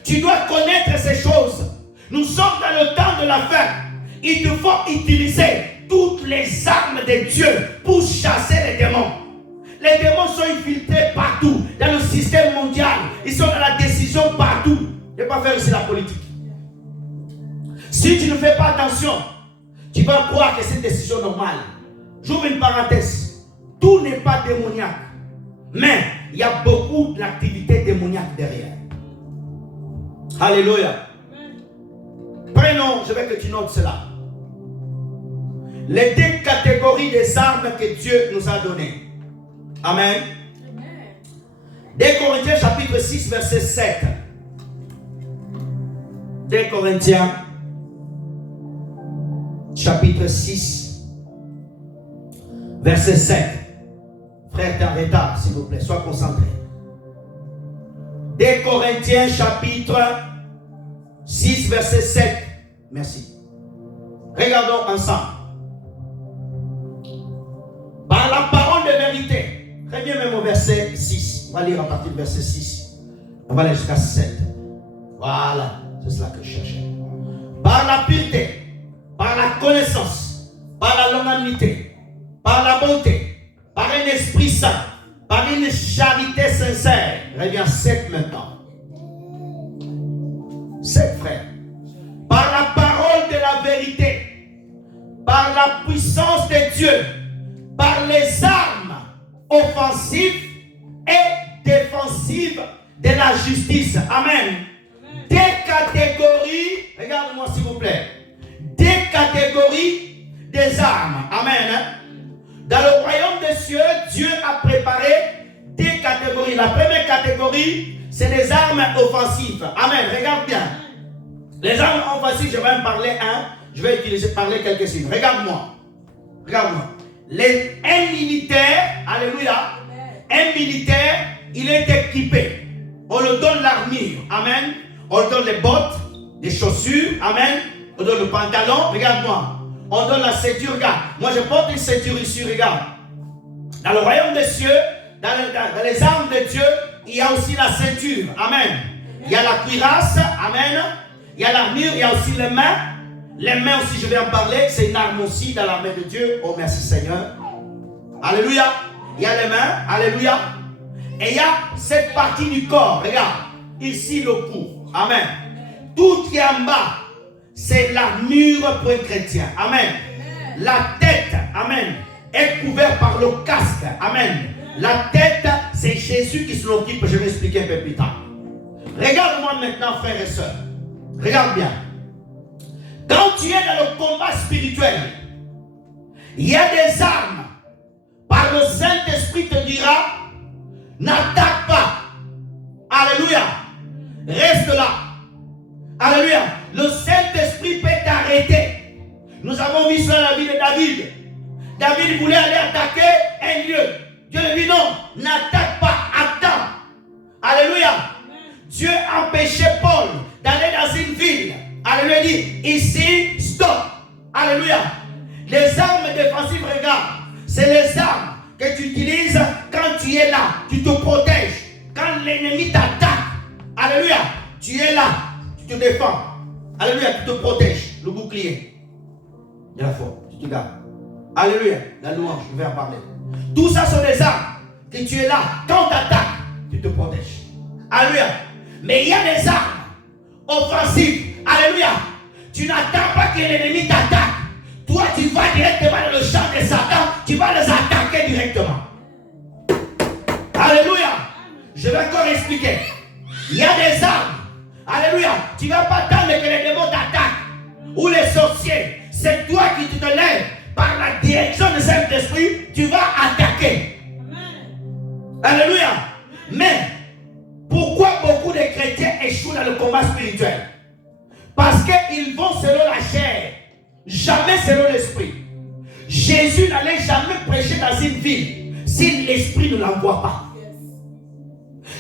Tu dois connaître ces choses. Nous sommes dans le temps de la fin. Il te faut utiliser toutes les armes de Dieu pour chasser les démons. Les démons sont infiltrés partout dans le système mondial. Ils sont dans la décision partout. Je ne vais pas faire ici la politique. Si tu ne fais pas attention, tu vas croire que c'est une décision normale. J'ouvre une parenthèse. Tout n'est pas démoniaque. Mais il y a beaucoup d'activités démoniaques derrière. Alléluia. Prenons, je veux que tu notes cela. Les deux catégories des armes que Dieu nous a données. Amen. 2 Corinthiens chapitre 6 verset 7. 2 Corinthiens chapitre 6 verset 7. Frère, t'es en retard, s'il vous plaît, sois concentré. 2 Corinthiens chapitre 6 verset 7. Merci. Regardons ensemble. Par la parole de vérité. Reviens même au verset 6. On va lire à partir du verset 6. On va aller jusqu'à 7. Voilà. C'est cela que je cherchais. Par la pureté, par la connaissance, par la longanimité, par la bonté, par un esprit saint, par une charité sincère. Reviens 7 maintenant. 7 frères. Par la parole de la vérité, par la puissance de Dieu, par les armes offensives et défensives de la justice. Amen. Des catégories, regarde-moi s'il vous plaît, des catégories des armes. Amen. Dans le royaume des cieux, Dieu a préparé des catégories. La première catégorie, c'est les armes offensives. Amen. Regarde bien. Les armes offensives, je vais en parler je vais parler quelques-unes. Regarde-moi. Regarde-moi. Un militaire, alléluia, un militaire, il est équipé. On lui donne l'armure. Amen. On lui donne les bottes, les chaussures. Amen. On donne le pantalon. Regarde-moi. On donne la ceinture. Regarde. Moi, je porte une ceinture ici. Regarde. Dans le royaume des cieux, dans les armes de Dieu, il y a aussi la ceinture. Amen. Il y a la cuirasse. Amen. Il y a l'armure. Il y a aussi les mains. Les mains aussi, je vais en parler. C'est une arme aussi dans la main de Dieu. Oh, merci Seigneur. Alléluia. Il y a les mains. Alléluia. Et il y a cette partie du corps. Regarde. Ici, le cou. Amen. Tout qui est en bas, c'est l'armure pour un chrétien. Amen. La tête, amen, est couverte par le casque. Amen. La tête, c'est Jésus qui s'en occupe. Je vais expliquer un peu plus tard. Regarde-moi maintenant, frères et sœurs. Regarde bien. Quand tu es dans le combat spirituel, il y a des armes. Par le Saint-Esprit te dira, n'attaque pas. Alléluia. Reste là. Alléluia. Le Saint-Esprit peut t'arrêter. Nous avons vu cela dans la vie de David. David voulait aller attaquer un lieu. Dieu lui dit non, n'attaque pas, attends. Alléluia. Dieu empêchait Paul d'aller dans une ville. Alléluia, dit ici, stop. Alléluia. Les armes défensives, regarde, c'est les armes que tu utilises quand tu es là. Tu te protèges. Quand l'ennemi t'attaque, alléluia, tu es là, tu te défends. Alléluia, tu te protèges. Le bouclier. Il y a la foi, tu te gardes. Alléluia, la louange, je vais en parler. Tout ça sont des armes que tu es là. Quand on t'attaque, tu te protèges. Alléluia. Mais il y a des armes offensives. Alléluia. Tu n'attends pas que l'ennemi t'attaque. Toi, tu vas directement dans le champ de Satan. Tu vas les attaquer directement. Alléluia. Je vais encore expliquer. Il y a des armes. Alléluia. Tu ne vas pas attendre que les démons t'attaquent. Ou les sorciers. C'est toi qui te lèves. Par la direction du Saint-Esprit, tu vas attaquer. Amen. Alléluia. Mais, pourquoi beaucoup de chrétiens échouent dans le combat spirituel? Parce qu'ils vont selon la chair, jamais selon l'esprit. Jésus n'allait jamais prêcher dans une ville si l'esprit ne l'envoie pas.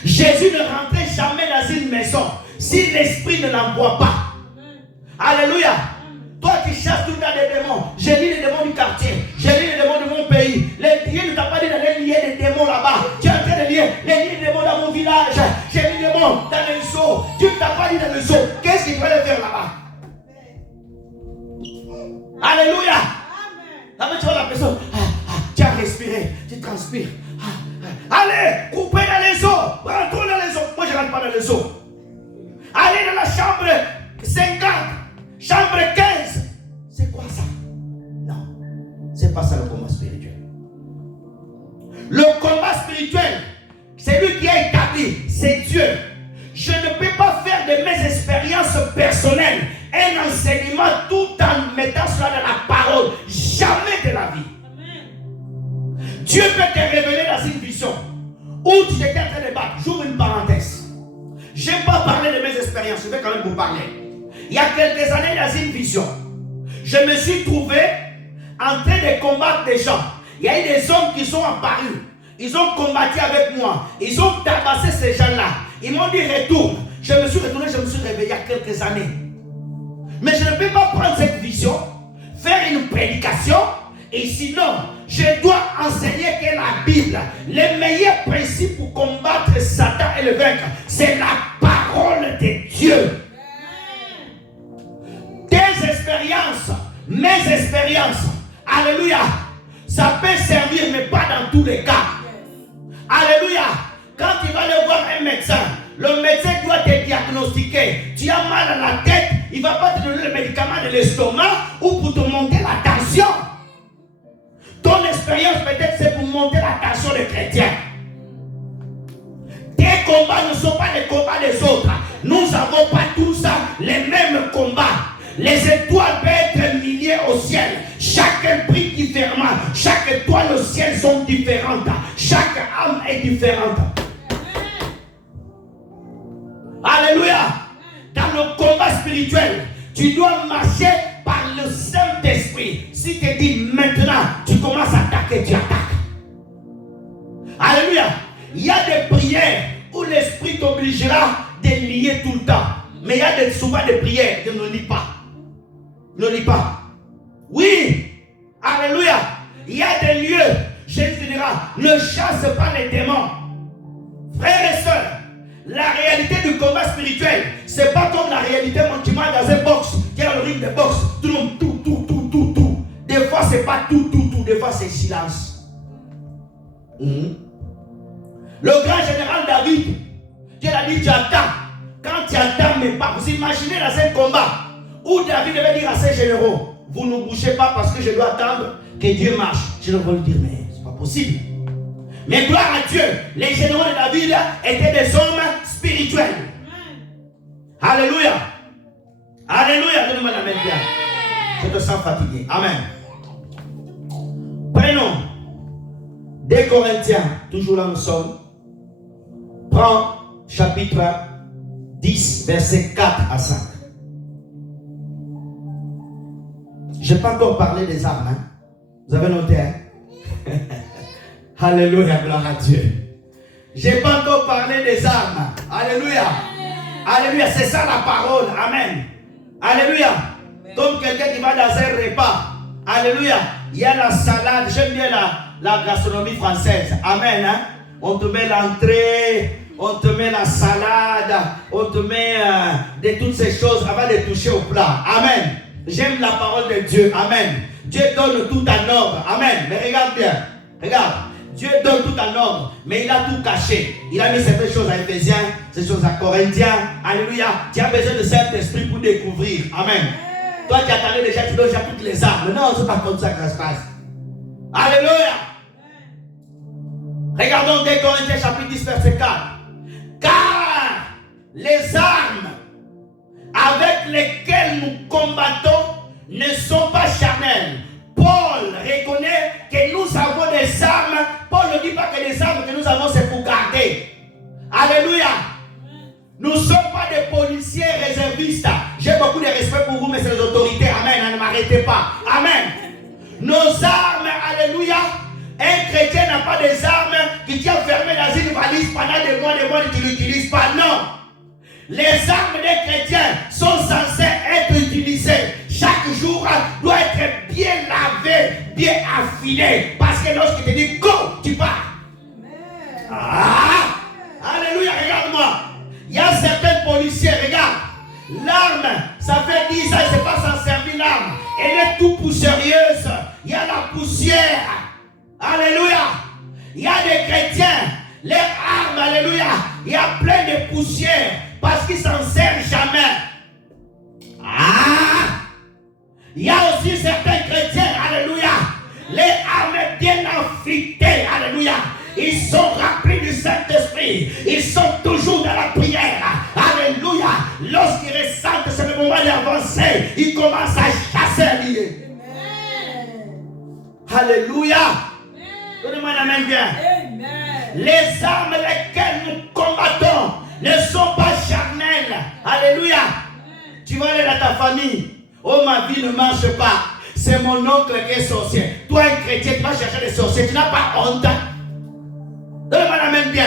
Jésus ne rentrait jamais dans une maison si l'esprit ne l'envoie pas. Alléluia. Toi qui chasses tout le temps des démons, j'ai lu les démons du quartier, j'ai lu les démons de mon pays. Dieu ne t'a pas dit d'aller lier des démons là-bas. Tu es en train de lier les démons dans mon village. J'ai lu les démons dans les eaux. Dieu ne t'a pas dit dans les eaux. Qu'est-ce qu'il doit faire là-bas? Alléluia. Amen. Tu vois la personne, tu as respiré, tu transpires. Allez, coupez dans les eaux. Rentrons dans les eaux. Moi je ne rentre pas dans les eaux. Allez dans la chambre 50. Chambre 15. C'est quoi ça? Non. C'est pas ça le combat spirituel. Le combat spirituel, c'est lui qui a établi. C'est Dieu. Je ne peux pas faire de mes expériences personnelles un enseignement tout en mettant cela dans la parole. Jamais de la vie. Amen. Dieu peut te révéler dans une vision où tu étais en train de battre. J'ouvre une parenthèse. Je n'ai pas parlé de mes expériences, je vais quand même vous parler. Il y a quelques années, dans une vision, je me suis trouvé en train de combattre des gens. Il y a eu des hommes qui sont apparus. Ils ont combattu avec moi. Ils ont tabassé ces gens-là. Ils m'ont dit retourne. Je me suis retourné, je me suis réveillé il y a quelques années. Mais je ne peux pas prendre cette vision, faire une prédication, et sinon, je dois enseigner que la Bible, les meilleurs principes pour combattre Satan et le vaincre, c'est la parole de Dieu. Tes expériences, mes expériences, alléluia, ça peut servir, mais pas dans tous les cas. Alléluia. Quand tu vas aller voir un médecin, le médecin doit te diagnostiquer. Tu as mal à la tête, il ne va pas te donner le médicament de l'estomac ou pour te monter la tension. Ton expérience peut-être c'est pour monter la tension des chrétiens. Tes combats ne sont pas les combats des autres. Nous n'avons pas tous les mêmes combats. Les étoiles peuvent être milliers au ciel. Chaque brille différemment. Chaque étoile au ciel sont différentes. Chaque âme est différente. Alléluia. Dans le combat spirituel, tu dois marcher par le Saint-Esprit. Si tu dis maintenant, tu commences à attaquer, tu attaques. Alléluia. Il y a des prières où l'Esprit t'obligera de lier tout le temps. Mais il y a souvent des prières que ne lis pas. Ne lis pas. Oui. Alléluia. Il y a des lieux, Jésus dira, ne chasse pas les démons. Frères et sœurs, la réalité du combat spirituel, c'est pas comme la réalité quand tu vas dans un box, qui est dans le ring de boxe, tout le monde, tout. Des fois, c'est pas tout. Des fois, c'est silence. Le grand général David, Dieu a dit, tu attends. Quand tu attends, mais pas. Vous imaginez dans un combat où David devait dire à ses généraux, vous ne bougez pas parce que je dois attendre que Dieu marche. Je ne vais lui dire, mais c'est pas possible. Mais gloire à Dieu, les généraux de David étaient des hommes spirituels. Alléluia. Alléluia. Donne-moi la main bien. Je te sens fatigué. Amen. Prenons 2 Corinthiens, toujours là nous sommes. Prends chapitre 10, versets 4 à 5. Je n'ai pas encore parlé des armes. Hein? Vous avez noté, hein? Alléluia, gloire à Dieu. Je n'ai pas encore parlé des armes. Alléluia. Alléluia, c'est ça la parole. Amen. Alléluia. Comme quelqu'un qui va dans un repas. Alléluia. Il y a la salade. J'aime bien la gastronomie française. Amen. Hein? On te met l'entrée. On te met la salade. On te met de toutes ces choses avant de toucher au plat. Amen. J'aime la parole de Dieu. Amen. Dieu donne tout en ordre. Amen. Mais regarde bien. Regarde. Dieu donne tout en ordre, mais il a tout caché. Il a mis certaines choses à Éphésiens, ces choses à Corinthiens. Alléluia. Tu as besoin de Saint-Esprit pour découvrir. Amen. Toi qui attendais déjà, tu donnes déjà toutes les armes. Non, c'est pas comme ça que ça se passe. Alléluia. Regardons 2 Corinthiens chapitre 10, verset 4. Car les armes avec lesquelles nous combattons ne sont pas charnelles. Paul reconnaît que nous avons des armes. Paul ne dit pas que les armes que nous avons, c'est pour garder. Alléluia. Nous ne sommes pas des policiers réservistes. J'ai beaucoup de respect pour vous, mais c'est les autorités. Amen. Ne m'arrêtez pas. Amen. Nos armes, alléluia. Un chrétien n'a pas des armes qui tient fermées dans une valise pendant des mois et qui ne l'utilisent pas. Non. Les armes des chrétiens sont censées être utilisées. Chaque jour doit être bien lavé, bien affiné. Parce que lorsqu'il te dit go, tu pars. Ah, alléluia, regarde-moi. Il y a certains policiers, regarde. L'arme, ça fait 10 ans, je ne sais pas s'en servir l'arme. Elle est tout poussiéreuse. Il y a la poussière. Alléluia. Il y a des chrétiens, leurs armes, alléluia. Il y a plein de poussière. Parce qu'ils s'en servent jamais. Ah! Il y a aussi certains chrétiens, alléluia. Les armes bien affûtées, alléluia. Ils sont remplis du Saint-Esprit. Ils sont toujours dans la prière. Alléluia. Lorsqu'ils ressentent ce moment d'avancer, ils commencent à chasser l'idée. Alléluia. Donnez-moi la main bien. Amen. Les armes lesquelles nous combattons ne sont pas charnelles. Alléluia. Tu vas aller dans ta famille. Oh, ma vie ne marche pas. C'est mon oncle qui est sorcier. Toi, un chrétien, tu vas chercher des sorciers. Tu n'as pas honte. Donne-moi la main bien.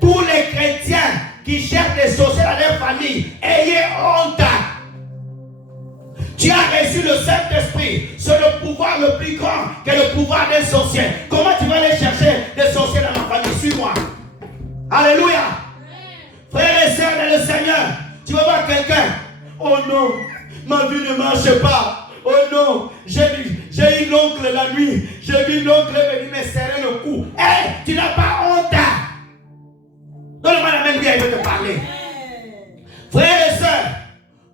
Tous les chrétiens qui cherchent des sorciers dans leur famille, ayez honte. Tu as reçu le Saint-Esprit. C'est le pouvoir le plus grand que le pouvoir des sorciers. Comment tu vas aller chercher des sorciers dans ma famille? Suis-moi. Alléluia. Frères et sœurs dans le Seigneur, tu vas voir quelqu'un. Oh non, ma vie ne marche pas. Oh non, j'ai eu l'oncle la nuit. J'ai vu l'oncle venir me serrer le cou. Hé, tu n'as pas honte. Donne-moi la main bien, il veut te parler. Frères et sœurs,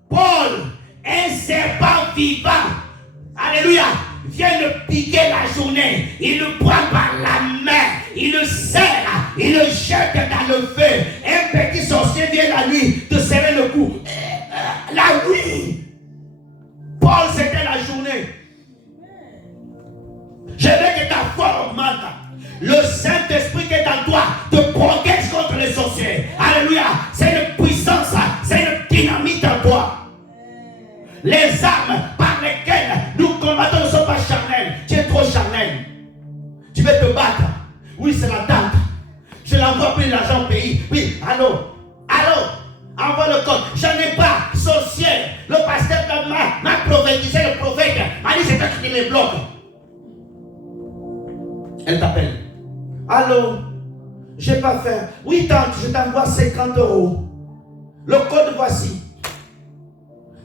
Paul, un serpent vivant, alléluia, vient de piquer la journée. Il le prend par la main, il le serre, il le jette dans le feu. Un petit sorcier vient la nuit te serrer le cou. La nuit. Paul, c'était la journée. Je veux que ta foi augmente. Le Saint-Esprit qui est en toi te protège contre les sorciers. Alléluia. C'est une puissance, c'est une dynamite en toi. Les armes par lesquelles nous combattons ne sont pas charnelles. Tu es trop charnel. Tu veux te battre. Oui, c'est la tante. Je l'envoie plus l'argent au pays. Oui, allô. Envoie le code. Je n'ai pas sorcier. Le pasteur m'a prophétisé, le prophète m'a dit c'est toi qui les bloque. Elle t'appelle. Allô, j'ai pas fait. Oui, tante, je t'envoie 50 €. Le code voici.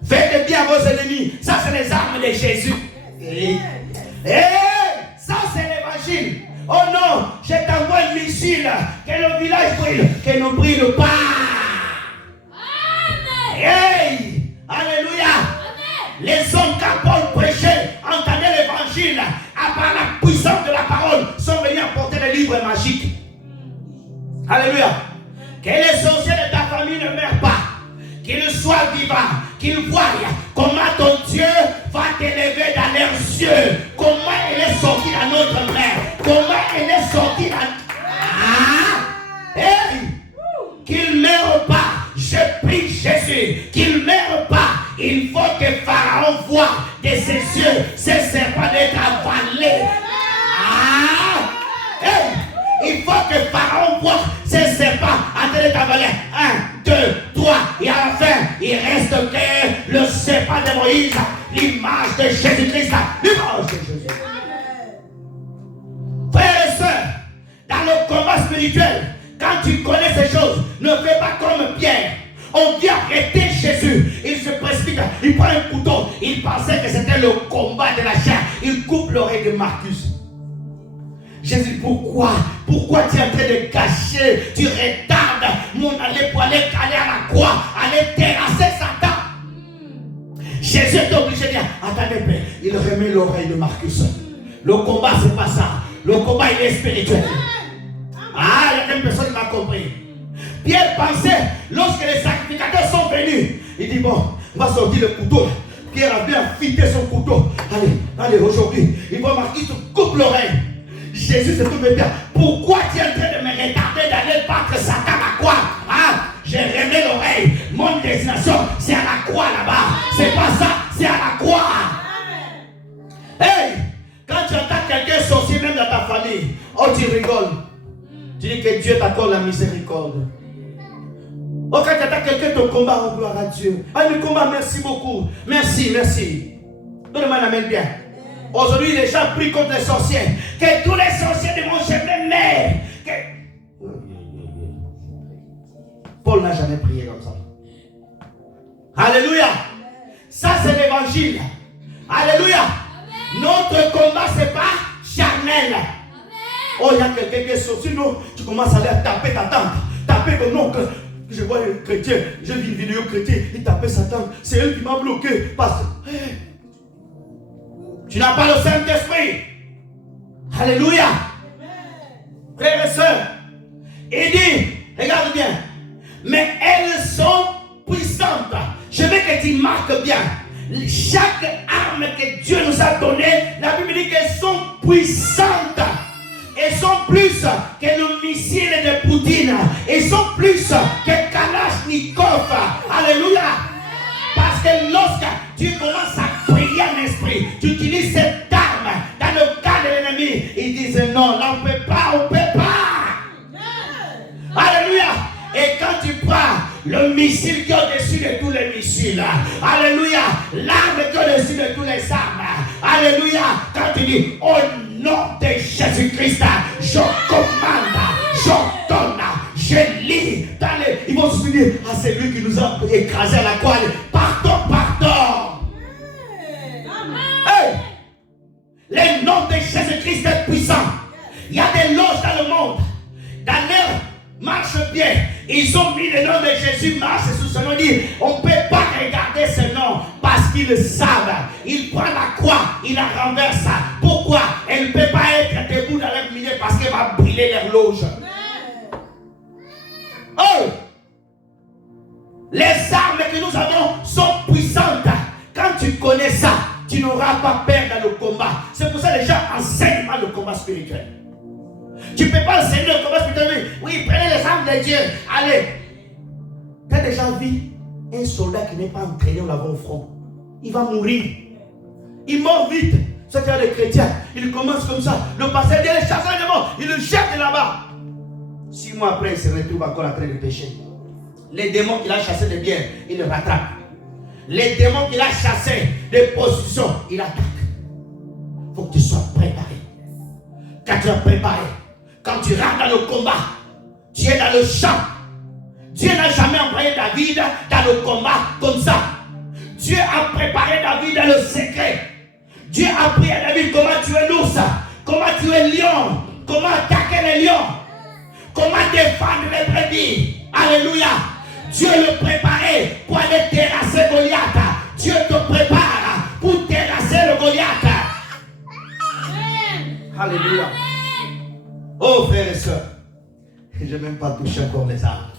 Faites bien à vos ennemis. Ça, c'est les armes de Jésus. Et ça, c'est l'évangile. Oh non, je t'envoie un missile. Que le village brûle. Que ne brûle pas. Hey, alléluia. Amen. Les hommes quand Paul prêchait, entendaient l'évangile, à part la puissance de la parole, sont venus apporter des livres magiques. Alléluia. Que les sorciers de ta famille ne meurent pas. Qu'ils soient vivants, qu'ils voient comment ton Dieu va t'élever dans leurs yeux. Comment elle est sortie dans notre mère. Comment elle est sortie dans... Hey, qu'ils ne meurent pas. Je prie Jésus qu'il ne meure pas. Il faut que Pharaon voie de ses yeux ces serpents d'être avalés. Il faut que Pharaon voie ces serpents en train d'être avalés. 1, 2, 3. Et à la fin, il reste que le serpent de Moïse, l'image de Jésus-Christ. L'image de Jésus. Frères et sœurs, dans le combat spirituel, quand tu connais ces choses, ne fais pas comme Pierre. On vient arrêter Jésus. Il se précipite, il prend un couteau. Il pensait que c'était le combat de la chair. Il coupe l'oreille de Marcus. Jésus, pourquoi tu es en train de cacher? Tu retardes mon aller pour aller caler à la croix, aller terrasser Satan. Jésus est obligé de dire, attendez, Père. Il remet l'oreille de Marcus. Le combat, c'est pas ça. Le combat, il est spirituel. Ah, il y a une personne qui m'a compris. Pierre pensait, lorsque les sacrificateurs sont venus, il dit, bon, on va sortir le couteau. Pierre a bien affûté son couteau. Allez, aujourd'hui, il va marquer, tu coupes l'oreille. Jésus se trouve bien. Pourquoi tu es en train de me retarder d'aller battre Satan à quoi? J'ai remis l'oreille. Mon destination, c'est à la croix là-bas. C'est pas ça, c'est à la croix. Hey, quand tu entends quelqu'un sorcier même dans ta famille, oh, tu rigoles. Tu dis que Dieu t'accorde la miséricorde. Oh, quand tu attends quelqu'un te combat, oh, gloire à Dieu. Le combat, merci beaucoup. Merci. Donne-moi la main bien. Aujourd'hui, les gens prient contre les sorciers. Que tous les sorciers de mon chemin meurent. Paul n'a jamais prié comme ça. Alléluia. Ça, c'est l'évangile. Alléluia. Notre combat, c'est pas charnel. Oh, il y a quelqu'un qui est sorti, non, tu commences à aller taper ta tante, taper ton oncle. Je vois un chrétien, j'ai vu une vidéo chrétien, il tapait sa tante. C'est elle qui m'a bloqué. Parce que tu n'as pas le Saint-Esprit. Alléluia. Frères et sœurs, il dit, regarde bien, mais elles sont puissantes. Je veux que tu marques bien. Chaque arme que Dieu nous a donnée, la Bible dit qu'elles sont puissantes. Elles sont plus que le missiles de Poutine, ils sont plus que Kalachnikov. Alléluia. Parce que lorsque tu commences à prier en esprit, tu utilises cette arme dans le cas de l'ennemi. Ils disent non, là on ne peut pas, on ne peut pas. Alléluia. Et quand tu prends le missile qui est au-dessus de tous les missiles, alléluia, l'arme qui est au-dessus de tous les armes, alléluia, quand tu dis au nom de Jésus-Christ, je commande, j'ordonne, je lis dans les... Ils vont se dire, ah c'est lui qui nous a écrasé à la croix, pardon, pardon. Hey! Le nom de Jésus-Christ est puissant. Il y a des loges dans le monde, dans leur marche bien. Ils ont mis le nom de Jésus, marche sous ce nom. Dit, on ne peut pas regarder ce nom parce qu'ils le savent. Il prend la croix, il la renverse. Pourquoi? Elle ne peut pas être debout dans leur milieu parce qu'elle va brûler leur loge. Oh! Les armes que nous avons sont puissantes. Quand tu connais ça, tu n'auras pas peur dans le combat. C'est pour ça que les gens enseignent le combat spirituel. Tu ne peux pas enseigner le combat spirituel. Oui, prenez les armes de Dieu. Allez. Tu as déjà vu un soldat qui n'est pas entraîné, on l'a vu au front. Il va mourir. Il meurt vite. C'est qu'il y a des chrétiens. Il commence comme ça. Le pasteur dit, les chasseurs de mort. Il le jette de là-bas. 6 mois après, il se retrouve encore en train de pécher. Les démons qu'il a chassés de bière, il le rattrape. Les démons qu'il a chassés de prostitution, il attaque. Il faut que tu sois préparé. Quand tu es préparé, quand tu rentres dans le combat, tu es dans le champ. Dieu n'a jamais envoyé David dans le combat comme ça. Dieu a préparé David dans le secret. Dieu a appris à David comment tuer l'ours, comment tuer le lion, comment attaquer les lions, comment défendre les brebis. Alléluia. Dieu le préparait pour aller terrasser Goliath. Dieu te prépare pour terrasser le Goliath. Alléluia. Oh frères et sœurs, je n'ai même pas touché encore les armes.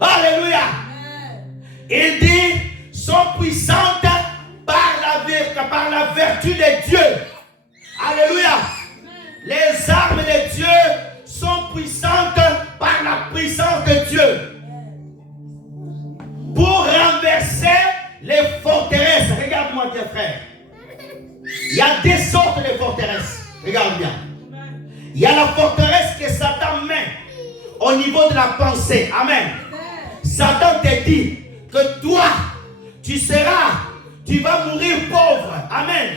Alléluia. Il dit, sont puissantes par la vertu de Dieu. Alléluia. Les armes de Dieu sont puissantes par la puissance de Dieu. Pour renverser les forteresses. Regarde-moi bien frère. Il y a des sortes de forteresses. Regarde bien. Il y a la forteresse que Satan met au niveau de la pensée. Amen. Satan te dit que toi, tu vas mourir pauvre. Amen.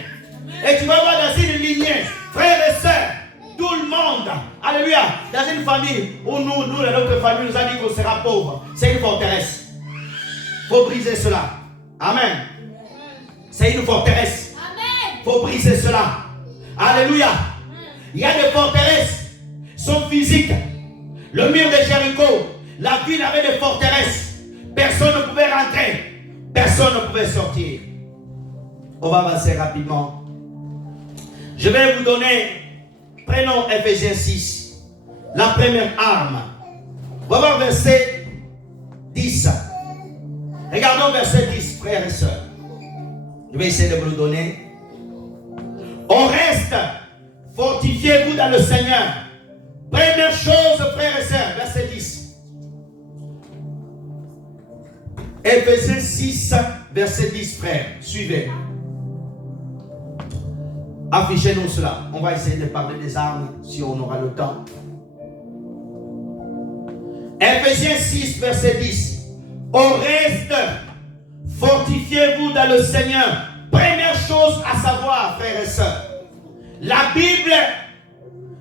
Et tu vas voir dans une lignée, frères et sœurs, tout le monde. Alléluia. Dans une famille où nous notre famille nous a dit qu'on sera pauvre. C'est une forteresse. Il faut briser cela. Amen. C'est une forteresse. Il faut briser cela. Alléluia. Il y a des forteresses qui sont physiques. Le mur de Jéricho, la ville avait des forteresses. Personne ne pouvait rentrer. Personne ne pouvait sortir. On va avancer rapidement. Je vais vous donner, prenons Ephésiens 6, la première arme. On va voir verset 10. Regardons verset 10, frères et sœurs. Je vais essayer de vous le donner. Au reste, fortifiez-vous dans le Seigneur. Première chose, frères et sœurs, verset 10. Ephésiens 6, verset 10, frères. Suivez. Affichez-nous cela. On va essayer de parler des armes si on aura le temps. Ephésiens 6, verset 10. Au reste, fortifiez-vous dans le Seigneur. Première chose à savoir, frères et sœurs. La Bible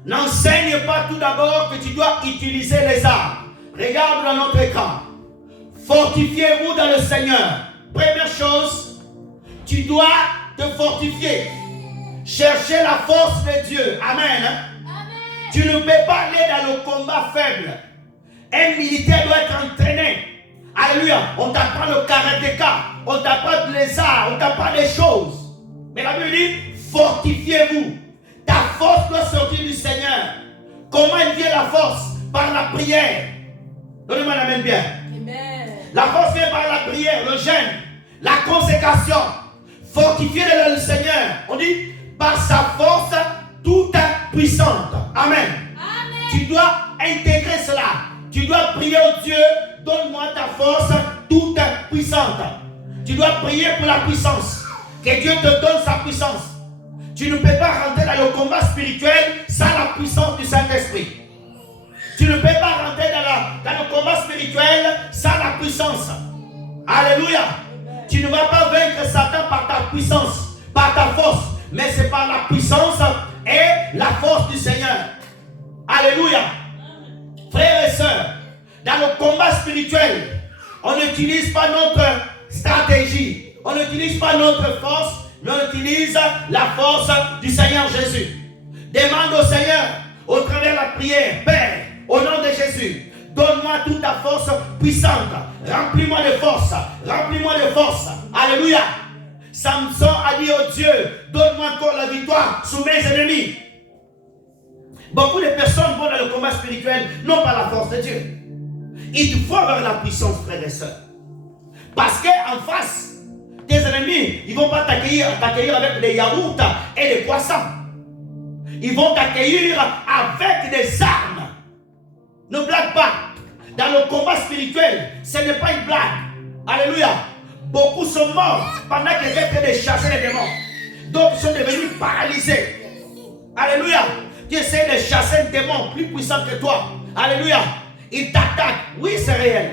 n'enseigne pas tout d'abord que tu dois utiliser les armes. Regarde dans notre écran. Fortifiez-vous dans le Seigneur. Première chose, tu dois te fortifier. Chercher la force de Dieu. Amen. Amen. Tu ne peux pas aller dans le combat faible. Un militaire doit être entraîné. Alléluia. On t'apprend le karatéka. On t'apprend les arts. On t'apprend des choses. Mais la Bible dit, fortifiez-vous. Ta force doit sortir du Seigneur. Comment elle vient la force? Par la prière. Donnez-moi la main bien. Amen. La force vient par la prière, le jeûne, la consécration. Fortifiez le Seigneur. On dit, par sa force toute puissante. Amen. Amen. Tu dois intégrer cela, tu dois prier au Dieu, donne-moi ta force toute puissante. Tu dois prier pour la puissance. Que Dieu te donne sa puissance. Tu ne peux pas rentrer dans le combat spirituel sans la puissance du Saint-Esprit. Tu ne peux pas rentrer dans le combat spirituel sans la puissance. Alléluia. Tu ne vas pas vaincre Satan par ta puissance, par ta force, mais c'est par la puissance et la force du Seigneur. Alléluia. Frères et sœurs, dans le combat spirituel, on n'utilise pas notre stratégie, on n'utilise pas notre force, mais on utilise la force du Seigneur Jésus. Demande au Seigneur, au travers de la prière, Père, au nom de Jésus, donne-moi toute ta force puissante, remplis-moi de force, remplis-moi de force. Alléluia. Samson a dit au Dieu, donne-moi encore la victoire sur mes ennemis. Beaucoup de personnes vont dans le combat spirituel, non pas la force de Dieu. Il faut avoir la puissance, frères et sœurs. Parce qu'en face, tes ennemis, ils ne vont pas t'accueillir avec des yaourts et des poissons. Ils vont t'accueillir avec des armes. Ne blague pas. Dans le combat spirituel, ce n'est pas une blague. Alléluia. Beaucoup sont morts pendant qu'ils étaient en train de chasser les démons. D'autres sont devenus paralysés. Alléluia. Tu essaies de chasser un démon plus puissant que toi. Alléluia. Il t'attaque. Oui, c'est réel.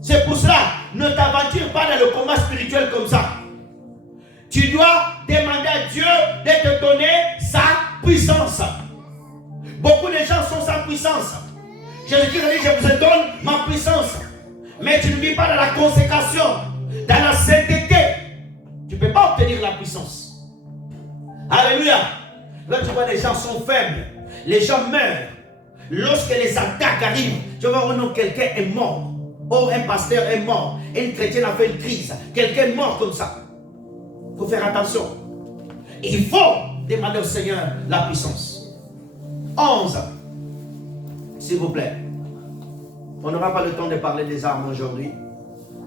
C'est pour cela, ne t'aventure pas dans le combat spirituel comme ça. Tu dois demander à Dieu de te donner sa puissance. Beaucoup de gens sont sans puissance. Jésus-Christ a dit, je vous donne ma puissance. Mais tu ne vis pas dans la consécration, dans la sainteté. Tu ne peux pas obtenir la puissance. Alléluia. Là, tu vois, les gens sont faibles. Les gens meurent. Lorsque les attaques arrivent, tu vas voir, non, quelqu'un est mort. Oh, un pasteur est mort. Une chrétienne a fait une crise. Quelqu'un est mort comme ça. Il faut faire attention. Il faut demander au Seigneur la puissance. 11. S'il vous plaît. On n'aura pas le temps de parler des armes aujourd'hui.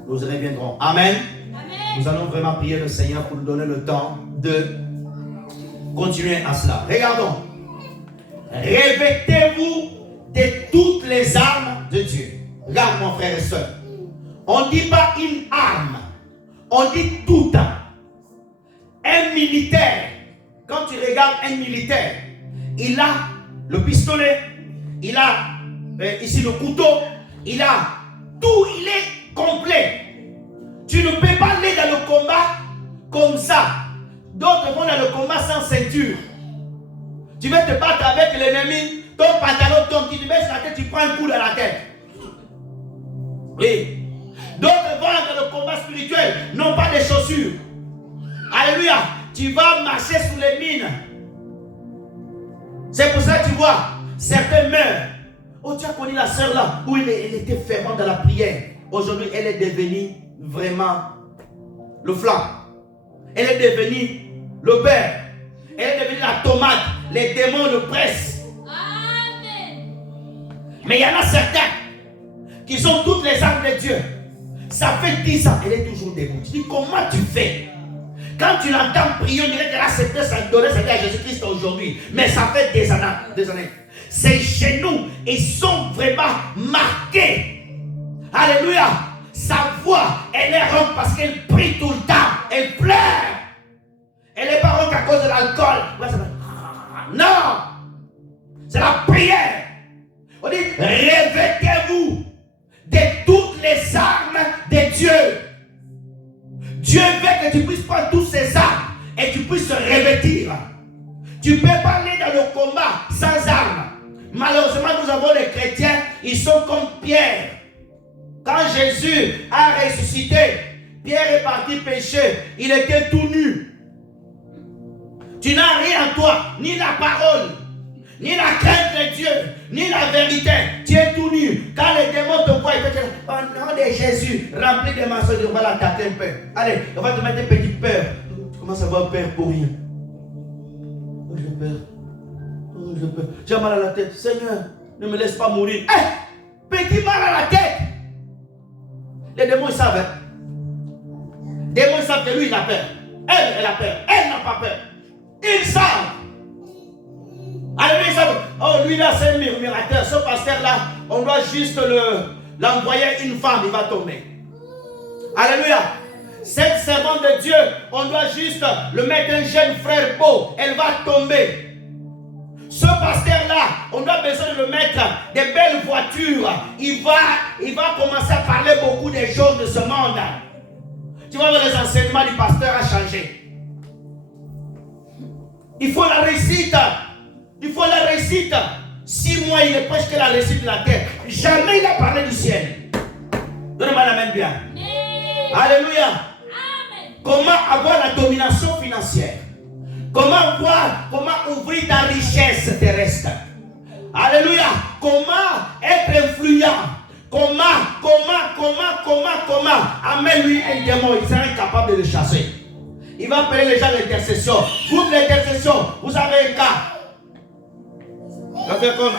Nous y reviendrons. Amen. Amen. Nous allons vraiment prier le Seigneur pour nous donner le temps de continuer à cela. Regardons. Revêtez-vous de toutes les armes de Dieu. Regarde mon frère et soeur. On ne dit pas une arme. On dit tout. Un militaire. Quand tu regardes un militaire, il a le pistolet, il a ici le couteau, il a tout, il est complet. Tu ne peux pas aller dans le combat comme ça. D'autres vont dans le combat sans ceinture. Tu veux te battre avec l'ennemi, ton pantalon tombe, tu te baisses la tête, tu prends un coup dans la tête. Oui. D'autres vont dans le combat spirituel, n'ont pas de chaussures. Alléluia. Tu vas marcher sous les mines. C'est pour ça que tu vois, certains meurent. Oh, tu as connu la sœur là, où elle était fervente dans la prière. Aujourd'hui, elle est devenue vraiment le flanc. Elle est devenue le beurre. Elle est devenue la tomate. Les démons le pressent. Amen. Mais il y en a certains qui sont toutes les armes de Dieu. Ça fait 10 ans, elle est toujours debout. Tu dis, comment tu fais? Quand tu l'entends prier, on dirait qu'elle a accepté sa donner sa vie à Jésus-Christ aujourd'hui. Mais ça fait des années. Ses genoux, ils sont vraiment marqués. Alléluia. Sa voix, elle est ronde parce qu'elle prie tout le temps. Elle pleure. Elle n'est pas ronde à cause de l'alcool. Non. C'est la prière. On dit, revêtez-vous de toutes les armes de Dieu. Dieu veut que tu puisses prendre toutes ces armes et tu puisses se revêtir. Tu ne peux pas aller dans le combat sans armes. Malheureusement, nous avons des chrétiens, ils sont comme Pierre. Quand Jésus a ressuscité, Pierre est parti pécher, il était tout nu. Tu n'as rien en toi, ni la parole, ni la crainte de Dieu, ni la vérité. Tu es tout nu. Quand les démons te voient, ils te disent, au nom de Jésus, rempli de mensonges, on va l'attaquer un peu. Allez, on va te mettre une petite peur. Tu commences à avoir peur pour rien. Oh, j'ai peur. Oh, j'ai peur. J'ai mal à la tête. Seigneur, ne me laisse pas mourir. Petit mal à la tête. Les démons, ils savent. Les démons, ils savent que lui, il a peur. Elle a peur. Elle n'a pas peur. Ils savent. Alléluia, ils savent. Oh, lui là, c'est un murmurateur. Ce pasteur-là, on doit juste l'envoyer une femme, il va tomber. Alléluia. Cette servante de Dieu, on doit juste le mettre un jeune frère beau, elle va tomber. Ce pasteur-là, on doit besoin de le mettre des belles voitures. Il va commencer à parler beaucoup des choses de ce monde. Tu vas voir, les enseignements du pasteur a changé. Il faut la réussite. Il faut la réussite. 6 mois, il ne prêche que la réussite de la terre. Jamais il a parlé du ciel. Donne-moi la main bien. Alléluia. Amen. Comment avoir la domination financière? Comment ouvrir ta richesse terrestre? Alléluia. Comment être influent? Comment? Amène-lui un démon, il sera incapable de le chasser. Il va appeler les gens à l'intercession. Groupe l'intercession, vous avez un cas.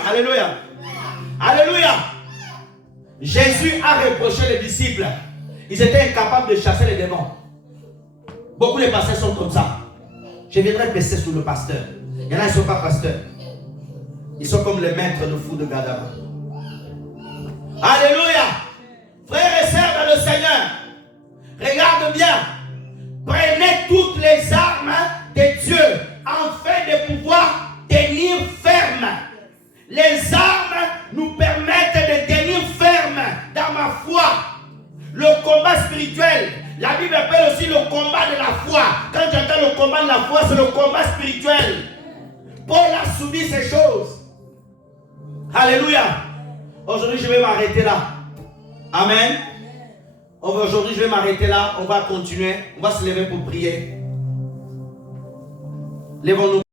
Alléluia. Alléluia. Jésus a reproché les disciples. Ils étaient incapables de chasser les démons. Beaucoup de pasteurs sont comme ça. Je viendrai baisser sur le pasteur. Il y en a qui ne sont pas pasteurs. Ils sont comme les maîtres de fou de Gadara. Alléluia. Frères et sœurs dans le Seigneur, regarde bien. Prenez toutes les armes de Dieu afin de pouvoir tenir ferme. Les armes nous permettent de tenir ferme dans ma foi. Le combat spirituel, la Bible appelle aussi le combat de la foi. Quand j'entends le combat de la foi, c'est le combat spirituel. Paul a subi ces choses. Alléluia. Aujourd'hui, je vais m'arrêter là. Amen. Aujourd'hui, je vais m'arrêter là. On va continuer. On va se lever pour prier. Lèvons-nous.